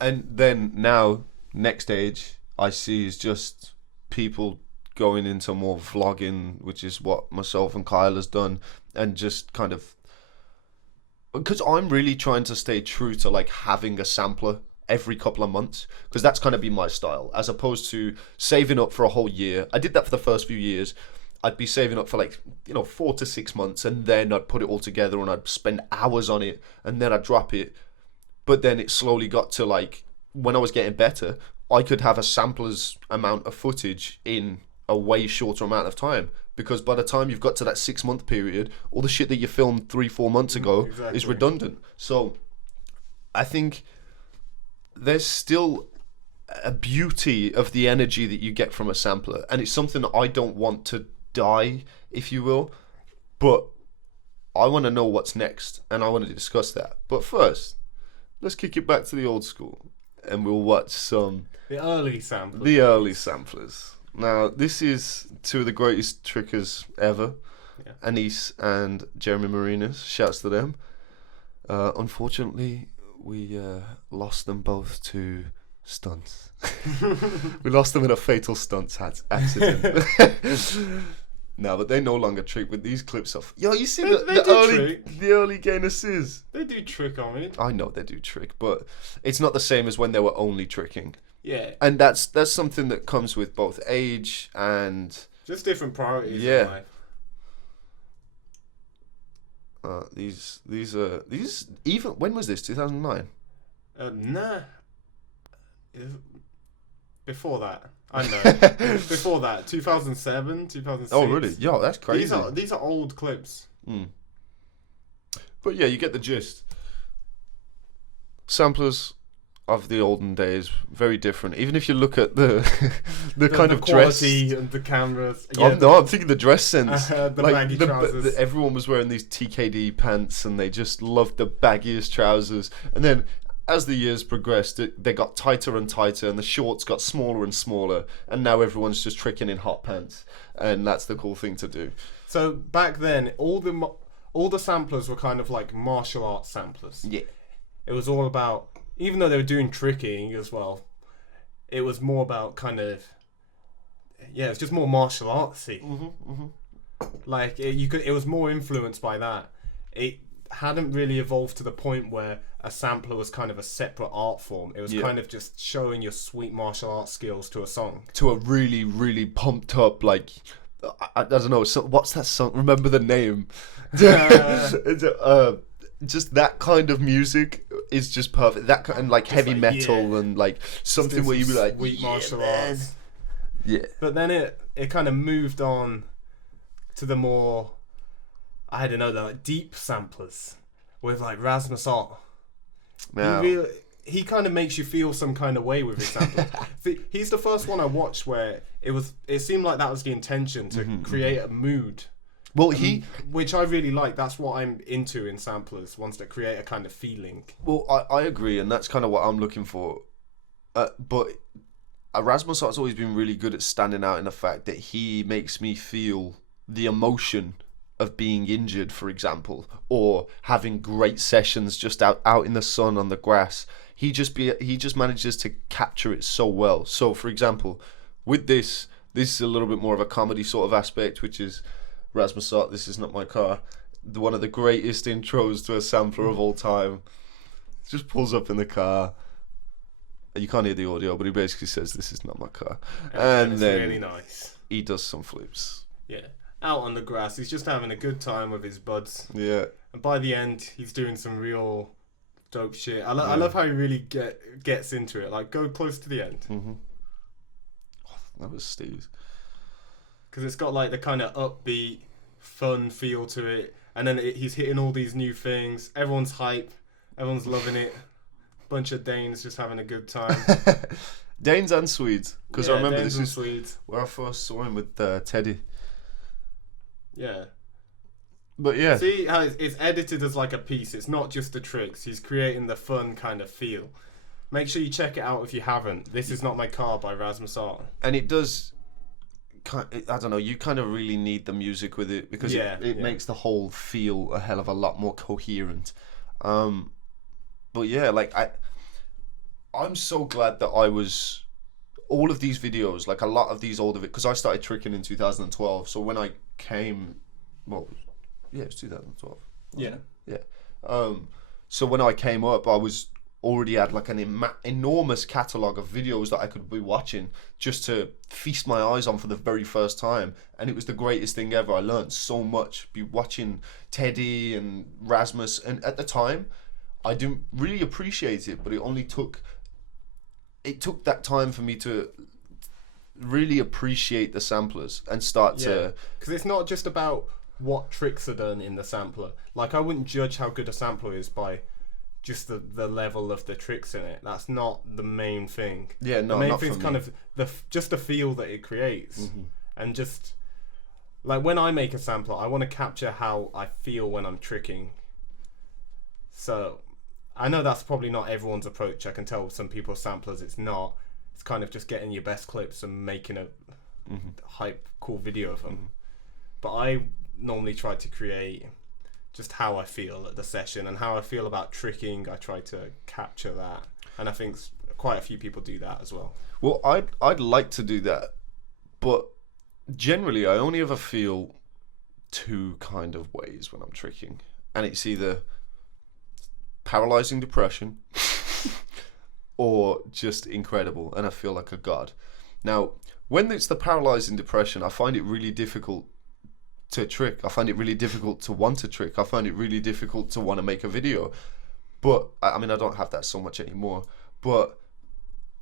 And then now, next stage, I see is just people going into more vlogging, which is what myself and Kyle has done, and just kind of, because I'm really trying to stay true to like having a sampler every couple of months, because that's kind of been my style, as opposed to saving up for a whole year. I did that for the first few years. I'd be saving up for 4 to 6 months, and then I'd put it all together and I'd spend hours on it, and then I'd drop it. But then it slowly got to like, when I was getting better, I could have a sampler's amount of footage in a way shorter amount of time, because by the time you've got to that 6 month period, all the shit that you filmed 3-4 months ago is redundant. So I think there's still a beauty of the energy that you get from a sampler, and it's something that I don't want to die, if you will, but I want to know what's next, and I want to discuss that. But first, let's kick it back to the old school, and we'll watch some the early samplers. The early samplers. Now, this is two of the greatest trickers ever, Anis and Jeremy Marinas. Shouts to them. Unfortunately, we lost them both to stunts. We lost them in a fatal stunts accident. No, but they no longer trick with these clips of. Yo, you see the early Gainnesses? They do trick on me. I know they do trick, but it's not the same as when they were only tricking. Yeah. And that's something that comes with both age and just different priorities in life. These even, when was this? 2009? Nah. Before that. I know. Before that. 2007, 2006. Oh, really? Yo, that's crazy. These are old clips. But yeah, you get the gist. Samplers of the olden days, very different. Even if you look at the kind of dress, quality and the cameras. Yeah, I'm thinking the dress sense. The baggy trousers. Everyone was wearing these TKD pants, and they just loved the baggiest trousers. And then, as the years progressed, they got tighter and tighter, and the shorts got smaller and smaller. And now everyone's just tricking in hot pants, and that's the cool thing to do. So back then, all the samplers were kind of like martial arts samplers. Yeah, it was all about. Even though they were doing tricking as well, it was more about kind of, it's just more martial artsy. Like it was more influenced by that. hadn't really evolved to the point where a sampler was kind of a separate art form. It was kind of just showing your sweet martial arts skills to a song. To a really, really pumped up, like, I don't know, so what's that song? Remember the name? Just that kind of music is just perfect. That kind, and like heavy like, metal and like something where you be like, sweet martial man. arts. Yeah. But then it kind of moved on to the more, I don't know, the like deep samplers with like Rasmus Ott. Now, He kind of makes you feel some kind of way with his sampler. He's the first one I watched where it seemed like that was the intention to create a mood. well, Which I really like. That's what I'm into in samplers, ones that create a kind of feeling. Well, I agree, and that's kind of what I'm looking for. But Rasmus Ott's always been really good at standing out in the fact that he makes me feel the emotion of being injured, for example, or having great sessions just out in the sun on the grass. He just manages to capture it so well. So, for example, with this is a little bit more of a comedy sort of aspect, which is Rasmus Ott, This Is Not My Car, one of the greatest intros to a sampler of all time. Just pulls up in the car. You can't hear the audio, but he basically says, "This is not my car," and it's then really nice. he does some flips. Yeah, out on the grass, he's just having a good time with his buds. Yeah, And by the end, he's doing some real dope shit. I love how he really gets into it. Like, go close to the end. that was Steve's. Because it's got like the kind of upbeat, fun feel to it. And then he's hitting all these new things. Everyone's hype. Everyone's loving it. Bunch of Danes just having a good time. Danes and Swedes, because I remember Danes this and is Swedes. where I first saw him with Teddy. Yeah. But yeah, See how it's edited as like a piece. It's not just the tricks. He's creating the fun kind of feel. Make sure you check it out if you haven't. This Is Not My Car by Rasmus Ott. and it does. I don't know. You kind of really need the music with it because it makes the whole feel a hell of a lot more coherent. But yeah, like I'm so glad that I was all of these videos, like a lot of these older, because I started tricking in 2012. So when I came, well, yeah, it was 2012. Yeah. Yeah. So when I came up, I was already had like an enormous catalogue of videos that I could be watching just to feast my eyes on for the very first time, and it was the greatest thing ever. I learned so much be watching Teddy and Rasmus, and at the time I didn't really appreciate it, but it took that time for me to really appreciate the samplers and start to, because it's not just about what tricks are done in the sampler. Like, I wouldn't judge how good a sampler is by just the level of the tricks in it. That's not the main thing. Yeah, no, the main not thing's for kind me. of just the feel that it creates, and just like when I make a sampler, I want to capture how I feel when I'm tricking. So I know that's probably not everyone's approach. I can tell with some people's samplers it's not. It's kind of just getting your best clips and making a hype, cool video of them. But I normally try to create just how I feel at the session and how I feel about tricking. I try to capture that, and I think quite a few people do that as well. Well, I'd like to do that, but generally I only ever feel two kind of ways when I'm tricking, and it's either paralyzing depression or just incredible, and I feel like a god. Now, when it's the paralyzing depression, I find it really difficult to trick. I find it really difficult to want to trick. I find it really difficult to want to make a video. But I mean, I don't have that so much anymore. But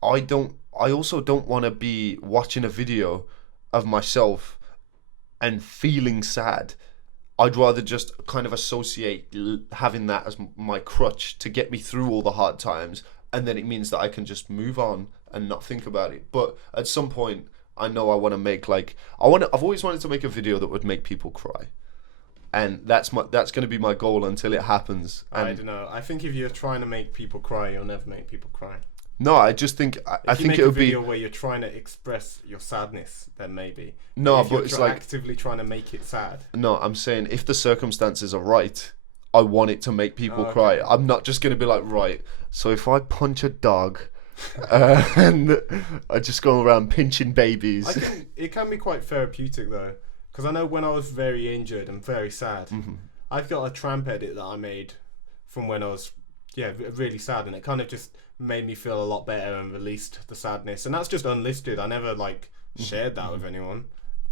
I also don't want to be watching a video of myself and feeling sad. I'd rather just kind of associate having that as my crutch to get me through all the hard times, and then it means that I can just move on and not think about it. But at some point, I know I want to make I've always wanted to make a video that would make people cry, and that's going to be my goal until it happens. And I don't know. I think if you're trying to make people cry, you'll never make people cry. No, I just think I think it would be a video where you're trying to express your sadness, then maybe. No, if but you're it's like actively trying to make it sad. No, I'm saying if the circumstances are right, I want it to make people okay. cry. I'm not just going to be like, right, so if I punch a dog and I just go around pinching babies. I think it can be quite therapeutic though, because I know when I was very injured and very sad, I've got a tramp edit that I made from when I was really sad, and it kind of just made me feel a lot better and released the sadness. And that's just unlisted. I never like shared that with anyone.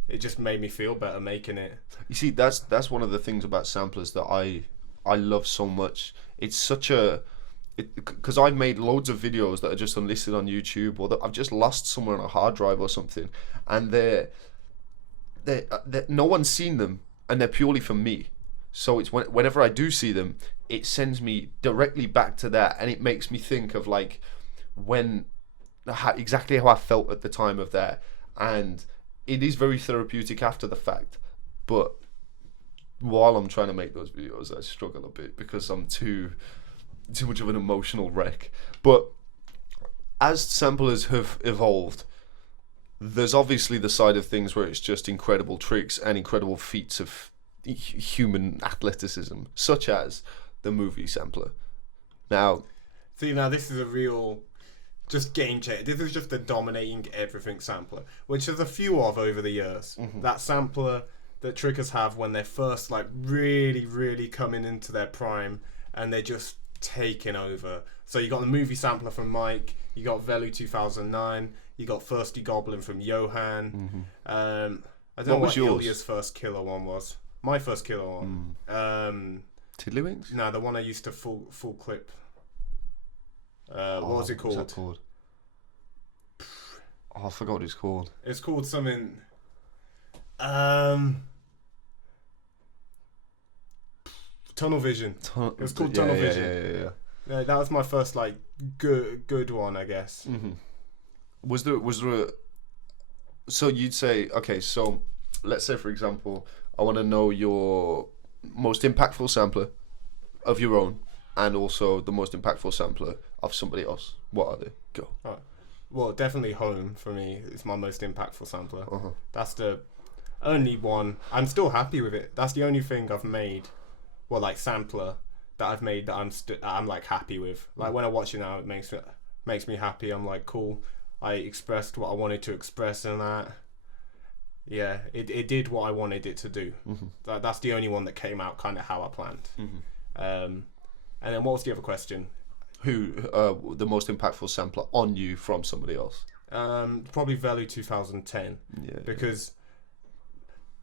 It just made me feel better making it. You see, that's one of the things about samplers that I love so much. It's such a because I've made loads of videos that are just unlisted on YouTube, or that I've just lost somewhere on a hard drive or something, and they're no one's seen them, and they're purely for me. So it's whenever I do see them, it sends me directly back to that, and it makes me think of like exactly how I felt at the time of that, and it is very therapeutic after the fact. But while I'm trying to make those videos, I struggle a bit because I'm too much of an emotional wreck. But as samplers have evolved, there's obviously the side of things where it's just incredible tricks and incredible feats of human athleticism, such as the movie sampler. Now this is a real just game changer. This is just a dominating everything sampler, which there's a few of over the years. That sampler that trickers have when they're first like really, really coming into their prime, and they're just taking over. So you got the movie sampler from Mike, you got Velu 2009, you got Thirsty Goblin from Johan. I don't know what Ilya's first killer one was. My first killer one. Tiddlywinks? No, the one I used to full clip. What was it called? What's that called? Oh, I forgot what it's called. It's called something. Tunnel Vision. It was called Tunnel Vision. Yeah, that was my first like good one, I guess. Was there a? So you'd say, okay, so let's say for example, I want to know your most impactful sampler of your own, and also the most impactful sampler of somebody else. What are they? Go. Right. Well, definitely Home for me. It's my most impactful sampler. That's the only one. I'm still happy with it. That's the only thing I've made, well, like sampler that I've made that I'm like happy with. Like when I watch it now, it makes me happy. I'm like, cool. I expressed what I wanted to express in that. Yeah, it did what I wanted it to do. That's the only one that came out kind of how I planned. And then what was the other question? Who the most impactful sampler on you from somebody else? Probably Velu 2010. Yeah. Because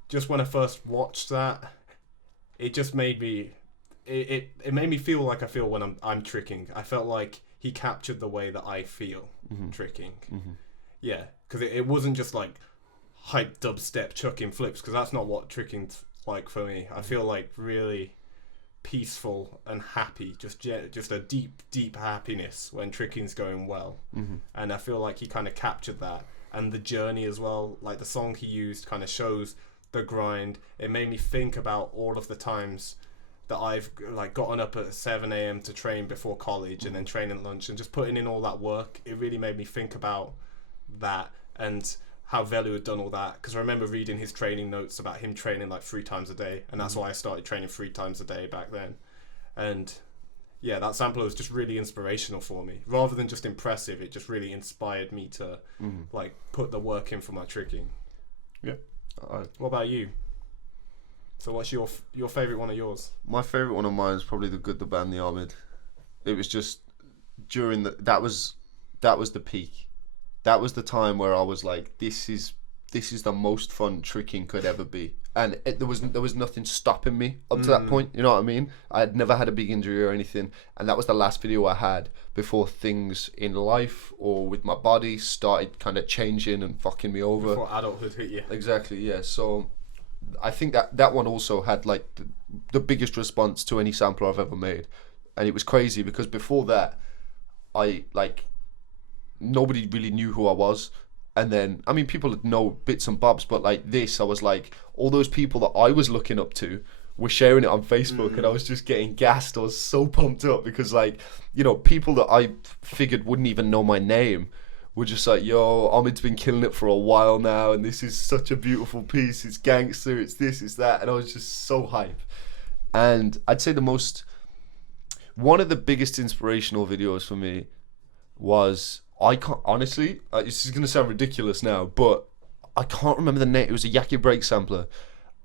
just when I first watched that, it just made me. It made me feel like I feel when I'm tricking. I felt like he captured the way that I feel tricking. Yeah, because it wasn't just like hype dubstep chucking flips, because that's not what tricking's like for me. I feel like really peaceful and happy, just a deep happiness when tricking's going well. And I feel like he kind of captured that, and the journey as well. Like the song he used kind of shows the grind. It made me think about all of the times that I've like gotten up at 7 a.m. to train before college, and then train at lunch, and just putting in all that work. It really made me think about that and how Velu had done all that, because I remember reading his training notes about him training like 3 times a day, and that's why I started training 3 times a day back then. And yeah, that sampler was just really inspirational for me. Rather than just impressive, it just really inspired me to like put the work in for my tricking. Yeah. What about you? So what's your favourite one of yours? My favourite one of mine is probably The Good, the Bad, and the Omid. It was just during that was the peak. That was the time where I was like, this is the most fun tricking could ever be, and there was nothing stopping me up to that point. You know what I mean? I had never had a big injury or anything, and that was the last video I had before things in life or with my body started kind of changing and fucking me over. Before adulthood hit you. Exactly. Yeah. So I think that one also had like the biggest response to any sampler I've ever made, and it was crazy because before that, I like. Nobody really knew who I was, and then I mean people know bits and bobs, but like this I was like, all those people that I was looking up to were sharing it on Facebook, and I was just getting gassed. I was so pumped up because like, you know, people that I figured wouldn't even know my name were just like, yo, Omid's been killing it for a while now, and this is such a beautiful piece, it's gangster, it's this, it's that, and I was just so hype. And I'd say one of the biggest inspirational videos for me was, I can't, honestly, this is going to sound ridiculous now, but I can't remember the name. It was a Yaki Break sampler.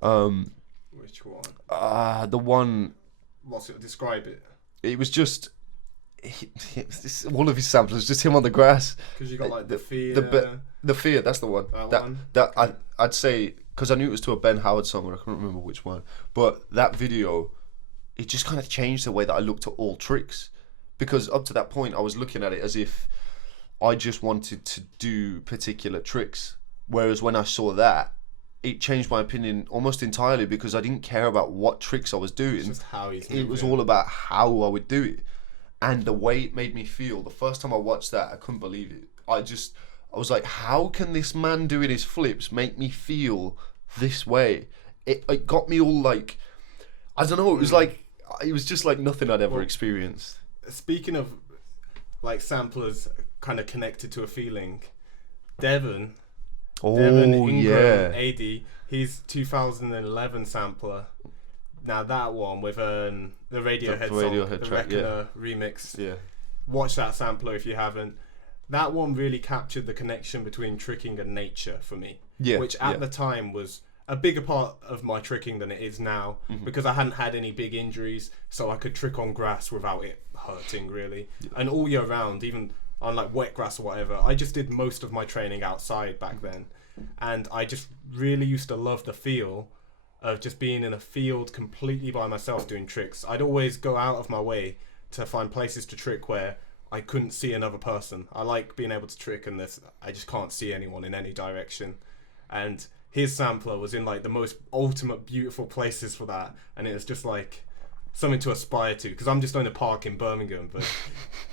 Which Which one? The one. What's it? Describe it. It was just. All of his samples, just him on the grass. Because you got like the fear. The fear. That's the one. I'd say, because I knew it was to a Ben Howard song, and I can't remember which one. But that video, it just kind of changed the way that I looked at all tricks, because up to that point I was looking at it as if I just wanted to do particular tricks, whereas when I saw that, it changed my opinion almost entirely, because I didn't care about what tricks I was doing. It's just how he's It was moving. all about how I would do it. And the way it made me feel, the first time I watched that, I couldn't believe it. I was like, how can this man doing his flips make me feel this way? It got me all like, I don't know, it was just like nothing I'd ever experienced. Speaking of like samplers kind of connected to a feeling, Devon Ingram, AD, he's 2011 sampler. Now that one with the Radiohead song, the track, Reckoner remix. Yeah. Watch that sampler if you haven't. That one really captured the connection between tricking and nature for me. Yeah. Which at the time was a bigger part of my tricking than it is now, because I hadn't had any big injuries, so I could trick on grass without it hurting really. Yeah. And all year round, even on like wet grass or whatever, I just did most of my training outside back then. And I just really used to love the feel of just being in a field completely by myself doing tricks. I'd always go out of my way to find places to trick where I couldn't see another person. I like being able to trick and I just can't see anyone in any direction. And his sampler was in like the most ultimate beautiful places for that, and it was just like something to aspire to, because I'm just in a park in Birmingham, but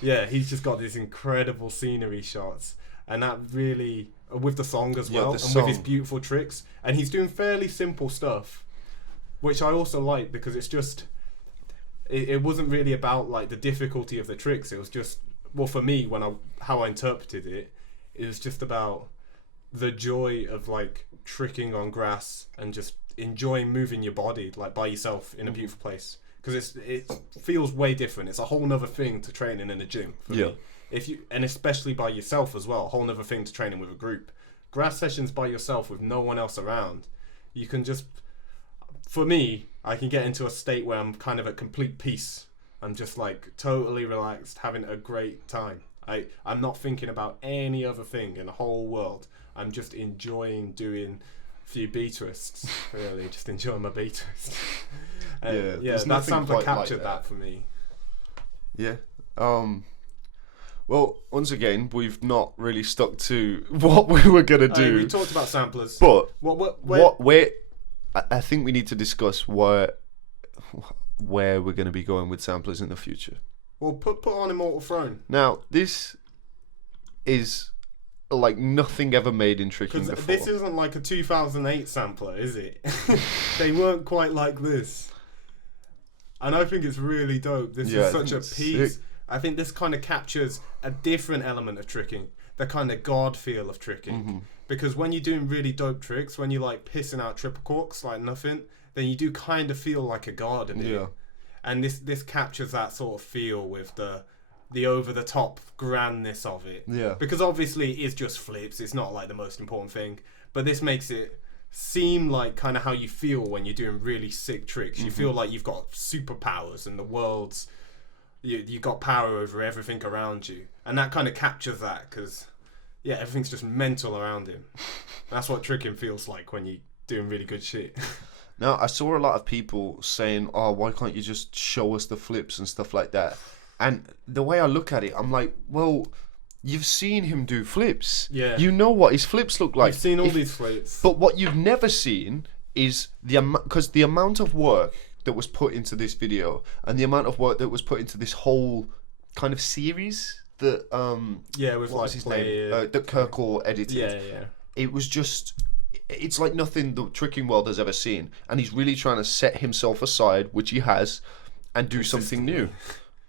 yeah, he's just got these incredible scenery shots, and that really, with the song as well, and with his beautiful tricks, and he's doing fairly simple stuff, which I also like, because it's just, it wasn't really about like the difficulty of the tricks. It was just, well, for me, how I interpreted it, it was just about the joy of like tricking on grass and just enjoying moving your body like by yourself in a beautiful place, because it feels way different. It's a whole nother thing to training in a gym for me. And especially by yourself as well, a whole nother thing to training with a group. Grass sessions by yourself with no one else around, you can just, for me, I can get into a state where I'm kind of at complete peace. I'm just like totally relaxed, having a great time. I'm not thinking about any other thing in the whole world. I'm just enjoying doing a few B twists, really, just enjoying my B twist. That sampler captured that for me. Yeah. Well, once again, we've not really stuck to what we were gonna do. We talked about samplers, but where I think we need to discuss where we're gonna be going with samplers in the future. Well, put on Immortal Throne. Now, this is like nothing ever made in tricking before. This isn't like a 2008 sampler, is it? They weren't quite like this. And I think it's really dope. This is such a piece. Sick. I think this kind of captures a different element of tricking, the kind of God feel of tricking. Because when you're doing really dope tricks, when you're like pissing out triple corks like nothing, then you do kind of feel like a god in it. And this captures that sort of feel with the over the top grandness of it. Yeah. Because obviously it is just flips, it's not like the most important thing. But this makes it seem like kind of how you feel when you're doing really sick tricks. You feel like you've got superpowers and the world's you got power over everything around you. And that kind of captures that, because everything's just mental around him. That's what tricking feels like when you're doing really good shit. Now, I saw a lot of people saying, oh, why can't you just show us the flips and stuff like that? And the way I look at it, I'm like, well, you've seen him do flips. Yeah. You know what his flips look like. You've seen all these flips. But what you've never seen is because the amount of work that was put into this video and the amount of work that was put into this whole kind of series that with what was his name? That Kirkle edited. Yeah. It was just, it's like nothing the tricking world has ever seen, and he's really trying to set himself aside, which he has, and do something new.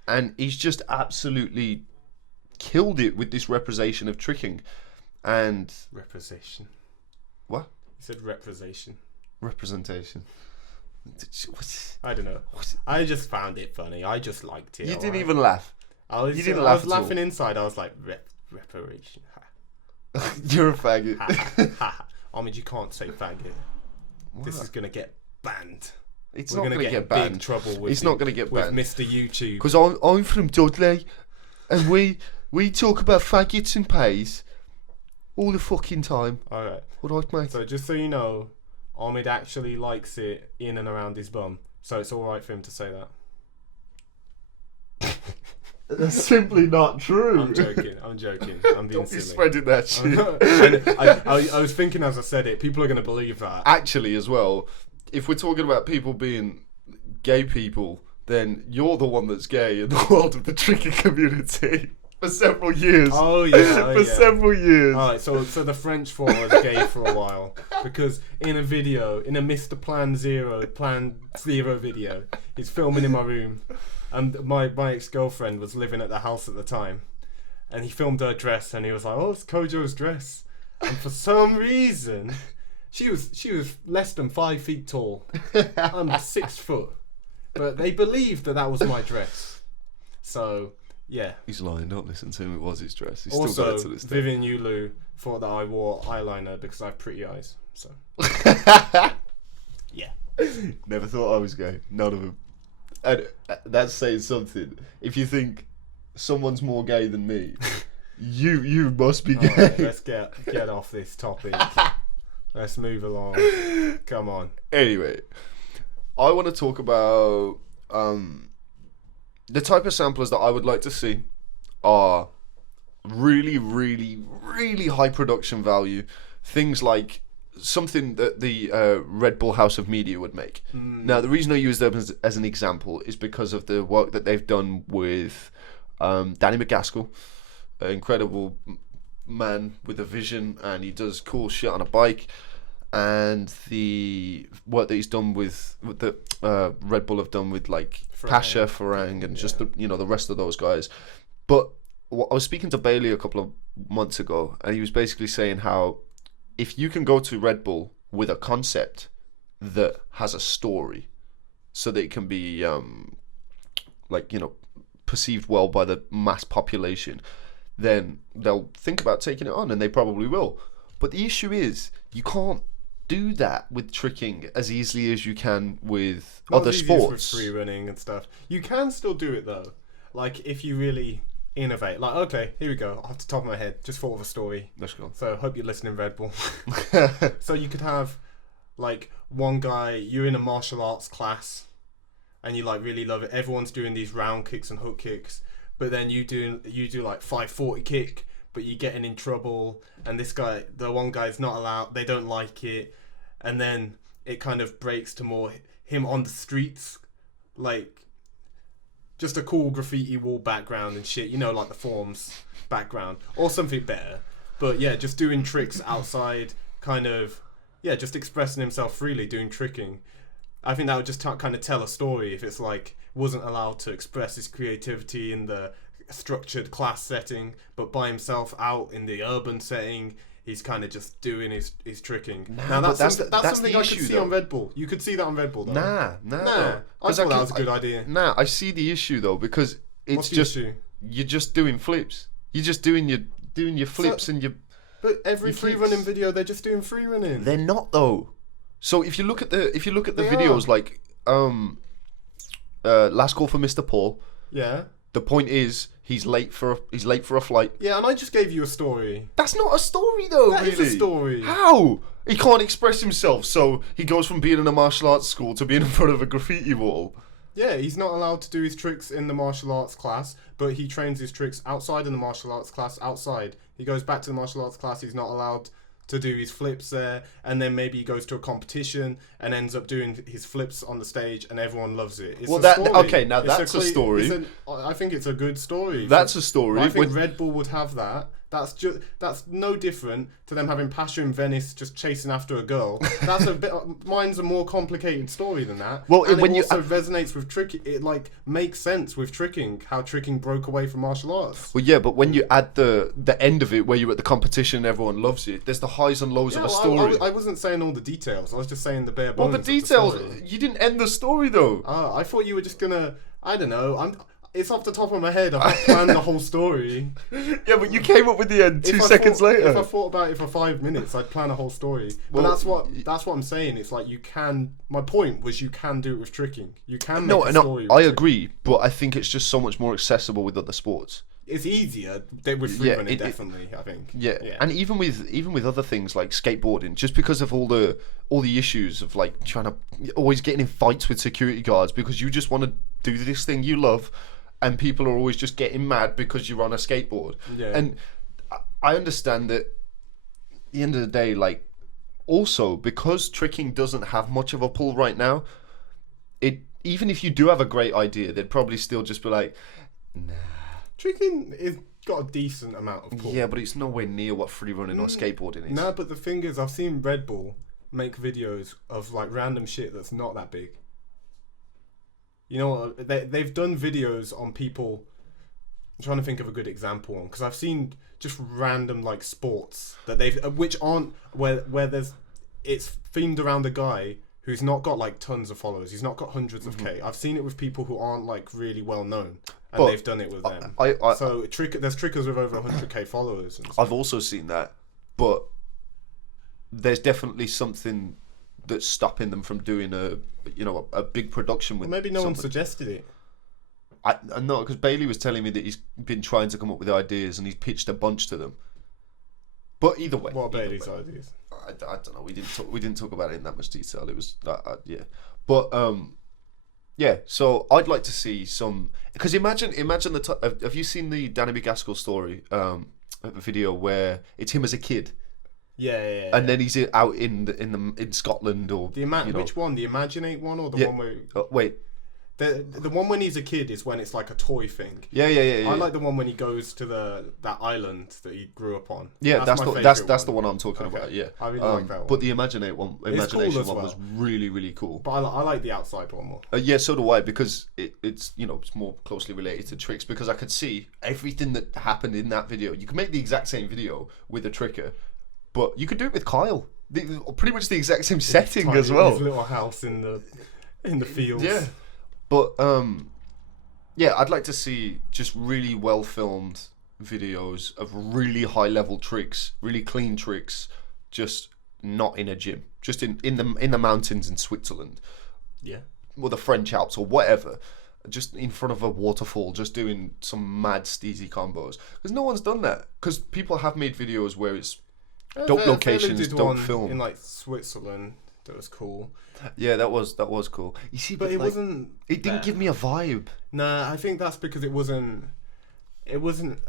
And he's just absolutely killed it with this representation of tricking. And representation. What? You said representation. Representation. I don't know. I just found it funny. I just liked it. You didn't even laugh. I was laughing inside. I was like, reparation. You're a faggot. Omid, you can't say faggot. What? This is gonna get banned. It's We're not gonna going to get in big banned. trouble with It's not going to get with banned. Mr. YouTube. Because I'm from Dudley, and we talk about faggots and pays all the fucking time. All right. All right, mate. So just so you know, Omid actually likes it in and around his bum, so it's all right for him to say that. That's simply not true. I'm joking. I'm being Don't be silly. spreading that shit. I was thinking as I said it, people are going to believe that. Actually, as well, if we're talking about people being gay people, then you're the one that's gay in the world of the tricking community for several years. Oh yeah, For several years. Alright, so the French thought I was gay for a while because in a video, in a Mr. Plan Zero video, he's filming in my room, and my ex-girlfriend was living at the house at the time, and he filmed her dress, and he was like, "Oh, it's Kojo's dress," and for some reason, she was less than 5 feet tall. I'm 6 foot, but they believed that was my dress. So yeah. He's lying. Don't listen to him. It was his dress. He's still Also, got it to this day. Vivian Yulu thought that I wore eyeliner because I have pretty eyes. So yeah. Never thought I was gay. None of them. And that's saying something. If you think someone's more gay than me, you must be gay. Alright, let's get off this topic. Let's move along. Come on. Anyway, I want to talk about the type of samplers that I would like to see are really, really, really high production value. Things like something that the Red Bull House of Media would make. Now, the reason I use them as an example is because of the work that they've done with Danny McGaskill, an incredible man with a vision, and he does cool shit on a bike. And the work that he's done with the Red Bull have done with like Pasha, Farang, and just the rest of those guys. But I was speaking to Bailey a couple of months ago, and he was basically saying how if you can go to Red Bull with a concept that has a story, so that it can be perceived well by the mass population, then they'll think about taking it on, and they probably will. But the issue is you can't do that with tricking as easily as you can with other sports. With free running and stuff. You can still do it though. Like if you really innovate. Like okay, here we go. Off the top of my head, just thought of a story. Let's go. So hope you're listening, Red Bull. So you could have like one guy. You're in a martial arts class, and you like really love it. Everyone's doing these round kicks and hook kicks, but then you do like 540 kick. But you're getting in trouble, and the one guy's not allowed, they don't like it, and then it kind of breaks to more him on the streets, like, just a cool graffiti wall background and shit, like the forms background, or something better, but yeah, just doing tricks outside, kind of, yeah, just expressing himself freely, doing tricking. I think that would just kind of tell a story if it's like, wasn't allowed to express his creativity in the structured class setting, but by himself out in the urban setting, he's kind of just doing his tricking. Now that's something I could see on Red Bull. You could see that on Red Bull though. Nah. I thought that was a good idea. Nah, I see the issue though, because it's just issue? You're just doing flips. You're just doing your flips and your. But every free running video, they're just doing free running. They're not though. So if you look at the They videos are. like Last Call for Mr. Paul. Yeah. The point is he's late for a flight. Yeah, and I just gave you a story. That's not a story though. That really. is a story. How? He can't express himself, so he goes from being in a martial arts school to being in front of a graffiti wall. Yeah, he's not allowed to do his tricks in the martial arts class, but he trains his tricks outside in the martial arts class, outside. He goes back to the martial arts class, he's not allowed to do his flips there, and then maybe he goes to a competition and ends up doing his flips on the stage, and everyone loves it. It's a story. Okay, now that's a story. I think it's a good story. That's a story. I think Red Bull would have that. That's no different to them having Pasha in Venice just chasing after a girl. That's a bit. Mine's a more complicated story than that. Well, and when it you also resonates with tricking. It like makes sense with tricking. How tricking broke away from martial arts. Well, yeah, but when you add the end of it, where you're at the competition, and everyone loves it. There's the highs and lows of a story. I wasn't saying all the details. I was just saying the bare bones. Well, the of details. story. You didn't end the story though. I thought you were just gonna. I don't know. It's off the top of my head. I've not planned the whole story. Yeah, but you came up with the end 2 If I seconds thought- later. If I thought about it for 5 minutes, I'd plan a whole story. But Well, that's what I'm saying. It's like you can. My point was you can do it with tricking. You can make a No, story. With I tricking. agree, but I think it's just so much more accessible with other sports. It's easier. They would free run it definitely. I think. Yeah, and even with other things like skateboarding, just because of all the issues of like trying to always getting in fights with security guards because you just want to do this thing you love, and people are always just getting mad because you're on a skateboard. Yeah. And I understand that. At the end of the day, like, also because tricking doesn't have much of a pull right now, even if you do have a great idea, they'd probably still just be like, nah. Tricking is got a decent amount of pull. Yeah, but it's nowhere near what free running or skateboarding is. No, but the thing is, I've seen Red Bull make videos of like random shit that's not that big. You know, they've done videos on people. I'm trying to think of a good example on, because I've seen just random like sports that which aren't where there's it's themed around a guy who's not got like tons of followers. He's not got hundreds of K. I've seen it with people who aren't like really well known. And But they've done it with them. So there's trickers with over 100k followers. And stuff. I've also seen that, but there's definitely something that's stopping them from doing a big production with. Well, maybe no one something. suggested it. I know, because Bailey was telling me that he's been trying to come up with ideas and he's pitched a bunch to them. But either way, What are Bailey's ideas? I don't know. We didn't talk about it in that much detail. It was yeah, but yeah. So I'd like to see some, because imagine have you seen the Danny McGaskill story video where it's him as a kid? Yeah. And then he's out in Scotland or Which one? The Imaginate one or the one where wait. the one when he's a kid is when it's like a toy thing. Yeah. I like the one when he goes to that island that he grew up on. Yeah, that's the one I'm talking about. Yeah, I really like that one. But the Imagination one well. was really, really cool. But I like the outside one more. Yeah, so do I, because it's it's more closely related to tricks, because I could see everything that happened in that video. You can make the exact same video with a tricker, but you could do it with Kyle. Pretty much the exact same setting as well. His little house in the fields. Yeah. But yeah, I'd like to see just really well filmed videos of really high level tricks, really clean tricks, just not in a gym, just in the mountains in Switzerland, or the French Alps or whatever, just in front of a waterfall, just doing some mad steezy combos. Because no one's done that. Because people have made videos where it's dope locations, dope film in like Switzerland. That was cool. Yeah, that was cool. You see, but it like, wasn't. It didn't give me a vibe. Nah, I think that's because it wasn't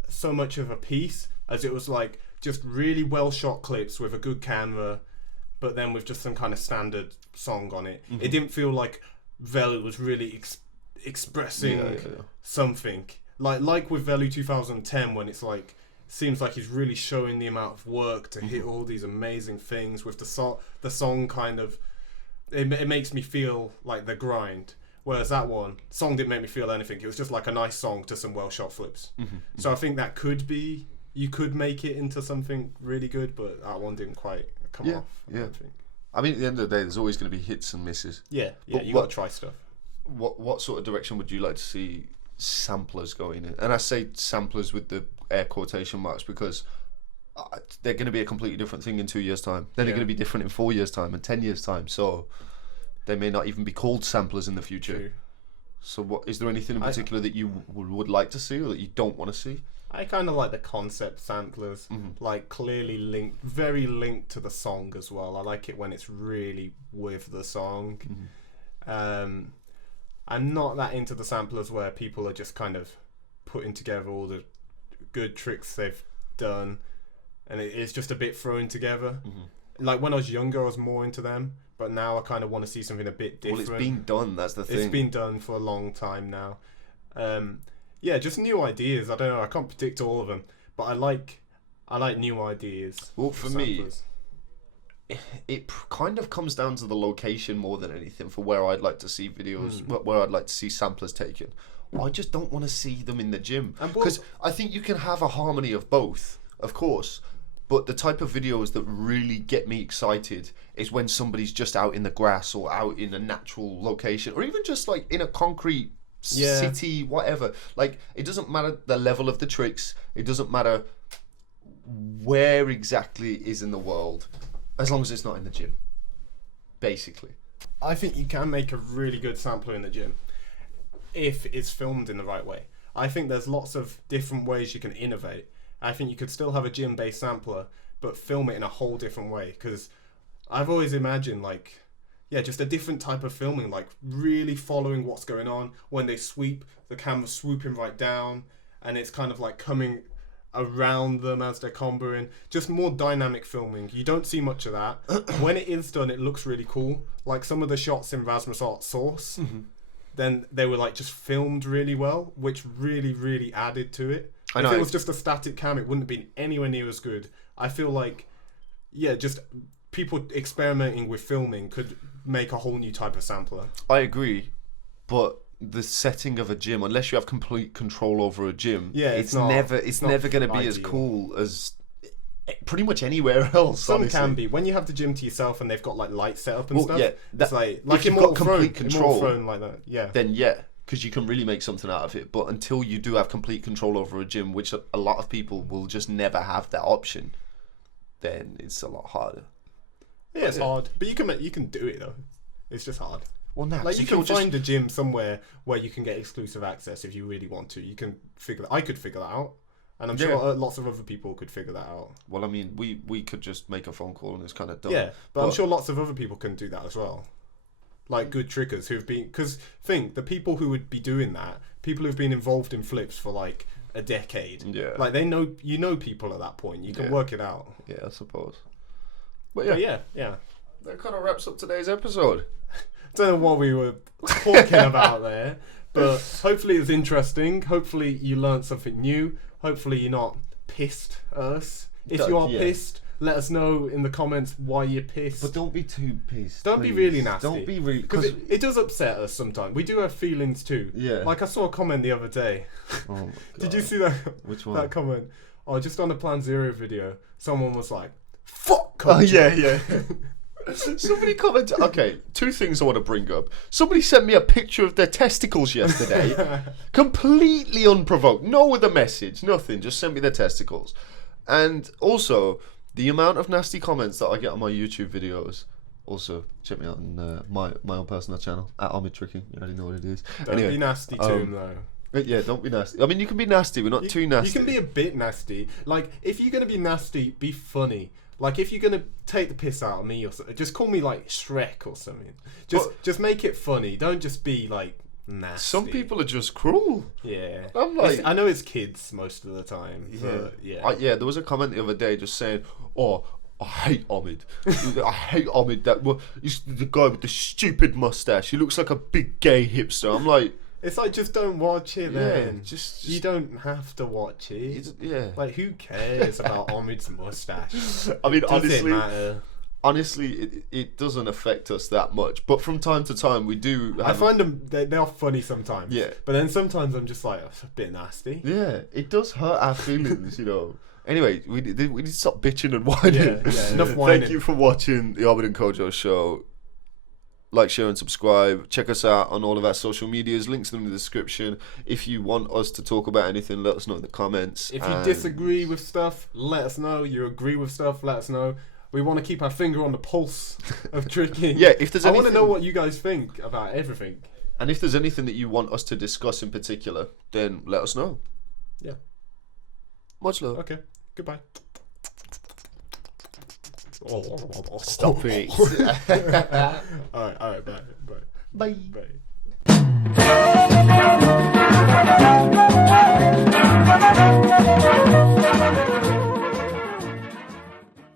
so much of a piece as it was like just really well shot clips with a good camera, but then with just some kind of standard song on it. It didn't feel like Velu was really expressing something like with Velu 2010 when it's like seems like he's really showing the amount of work to hit all these amazing things with the song kind of it makes me feel like the grind, whereas that song didn't make me feel anything. It was just like a nice song to some well shot flips. So I think that you could make it into something really good, but that one didn't quite come off. I mean, at the end of the day, there's always going to be hits and misses. But you got to try stuff. What sort of direction would you like to see samplers going in? And I say samplers with the air quotation marks because they're going to be a completely different thing in 2 years' time. Then they're going to be different in 4 years' time and 10 years' time. So they may not even be called samplers in the future. True. So is there anything in particular that you would like to see or that you don't want to see? I kind of like the concept samplers, like clearly very linked to the song as well. I like it when it's really with the song. I'm not that into the samplers where people are just kind of putting together all the good tricks they've done and it's just a bit thrown together. Like when I was younger I was more into them, but now I kind of want to see something a bit different. Well, it's been done, that's the thing. It's been done for a long time now. Yeah, just new ideas. I don't know, I can't predict all of them, but I like new ideas. Well, for me, it kind of comes down to the location more than anything for where I'd like to see videos, where I'd like to see samplers taken. I just don't want to see them in the gym, because I think you can have a harmony of both, of course, but the type of videos that really get me excited is when somebody's just out in the grass or out in a natural location, or even just like in a concrete city, whatever. Like, it doesn't matter the level of the tricks. It doesn't matter where exactly it is in the world, as long as it's not in the gym. Basically. I think you can make a really good sampler in the gym if it's filmed in the right way. I think there's lots of different ways you can innovate. I think you could still have a gym-based sampler, but film it in a whole different way. Because I've always imagined, like, just a different type of filming, like really following what's going on. When they sweep, the camera's swooping right down, and it's kind of like coming around them as they're comboing. Just more dynamic filming. You don't see much of that. When it is done, it looks really cool. Like some of the shots in Rasmus Art Source, then they were like just filmed really well, which really, really added to it. If it was just a static cam, it wouldn't have been anywhere near as good. I feel like, just people experimenting with filming could make a whole new type of sampler. I agree, but the setting of a gym, unless you have complete control over a gym, it's never going to be as cool as pretty much anywhere else. Some honestly. can be when you have the gym to yourself and they've got like light set up and stuff. Yeah, it's like if you've got complete control, like that. Then because you can really make something out of it. But until you do have complete control over a gym, which a lot of people will just never have that option, then it's a lot harder. Yeah, it's hard, but you can do it though. It's just hard. Well, now like you can find a gym somewhere where you can get exclusive access if you really want to. You can figure. I could figure that out, and I'm sure lots of other people could figure that out. Well, I mean, we could just make a phone call and it's kind of done. Yeah, but I'm sure lots of other people can do that as well. Like good trickers who've been, because the people who would be doing that, people who've been involved in flips for like a decade. Yeah. Like they know, people at that point. You can work it out. Yeah, I suppose. But yeah. That kind of wraps up today's episode. Don't know what we were talking about there, but hopefully it was interesting. Hopefully you learned something new. Hopefully you're not pissed at us. If you are pissed, let us know in the comments why you're pissed. But don't be too pissed. Don't be really nasty. Don't be really... Because it does upset us sometimes. We do have feelings too. Yeah. Like I saw a comment the other day. Oh my God. Did you see that? Which one? That comment. Oh, just on the Plan Zero video, someone was like, "Fuck Kojo." Oh, yeah. Somebody commented... Okay, two things I want to bring up. Somebody sent me a picture of their testicles yesterday. Completely unprovoked. No other message. Nothing. Just sent me their testicles. And also, the amount of nasty comments that I get on my YouTube videos... Also, check me out on my own personal channel, at Omid Tricking. You already know what it is. Don't be nasty to him, though. Yeah, don't be nasty. I mean, you can be nasty. We're not too nasty. You can be a bit nasty. Like, if you're going to be nasty, be funny. Like, if you're going to take the piss out of me or something, just call me, like, Shrek or something. Just make it funny. Don't just be, like, nasty. Some people are just cruel. Yeah. I'm like... I know it's kids most of the time. But yeah, there was a comment the other day just saying, "Oh, I hate Omid. I hate Omid. He's the guy with the stupid mustache. He looks like a big gay hipster." I'm like... It's like, just don't watch it, man. Just you don't have to watch it. Like, who cares about Omid's mustache? I mean, Does it matter? Honestly, it doesn't affect us that much. But from time to time, we do. I find them they are funny sometimes. Yeah. But then sometimes I'm just like, it's a bit nasty. Yeah, it does hurt our feelings, Anyway, we need to stop bitching and whining. Yeah, enough whining. Thank you for watching the Omid and Kojo show. Like, share, and subscribe. Check us out on all of our social medias. Links in the description. If you want us to talk about anything, let us know in the comments. If you disagree with stuff, let us know. You agree with stuff, let us know. We want to keep our finger on the pulse of tricking. Yeah, if there's anything... I want to know what you guys think about everything. And if there's anything that you want us to discuss in particular, then let us know. Yeah. Much love. Okay. Goodbye. Stop it. All right. Bye. Bye. Bye.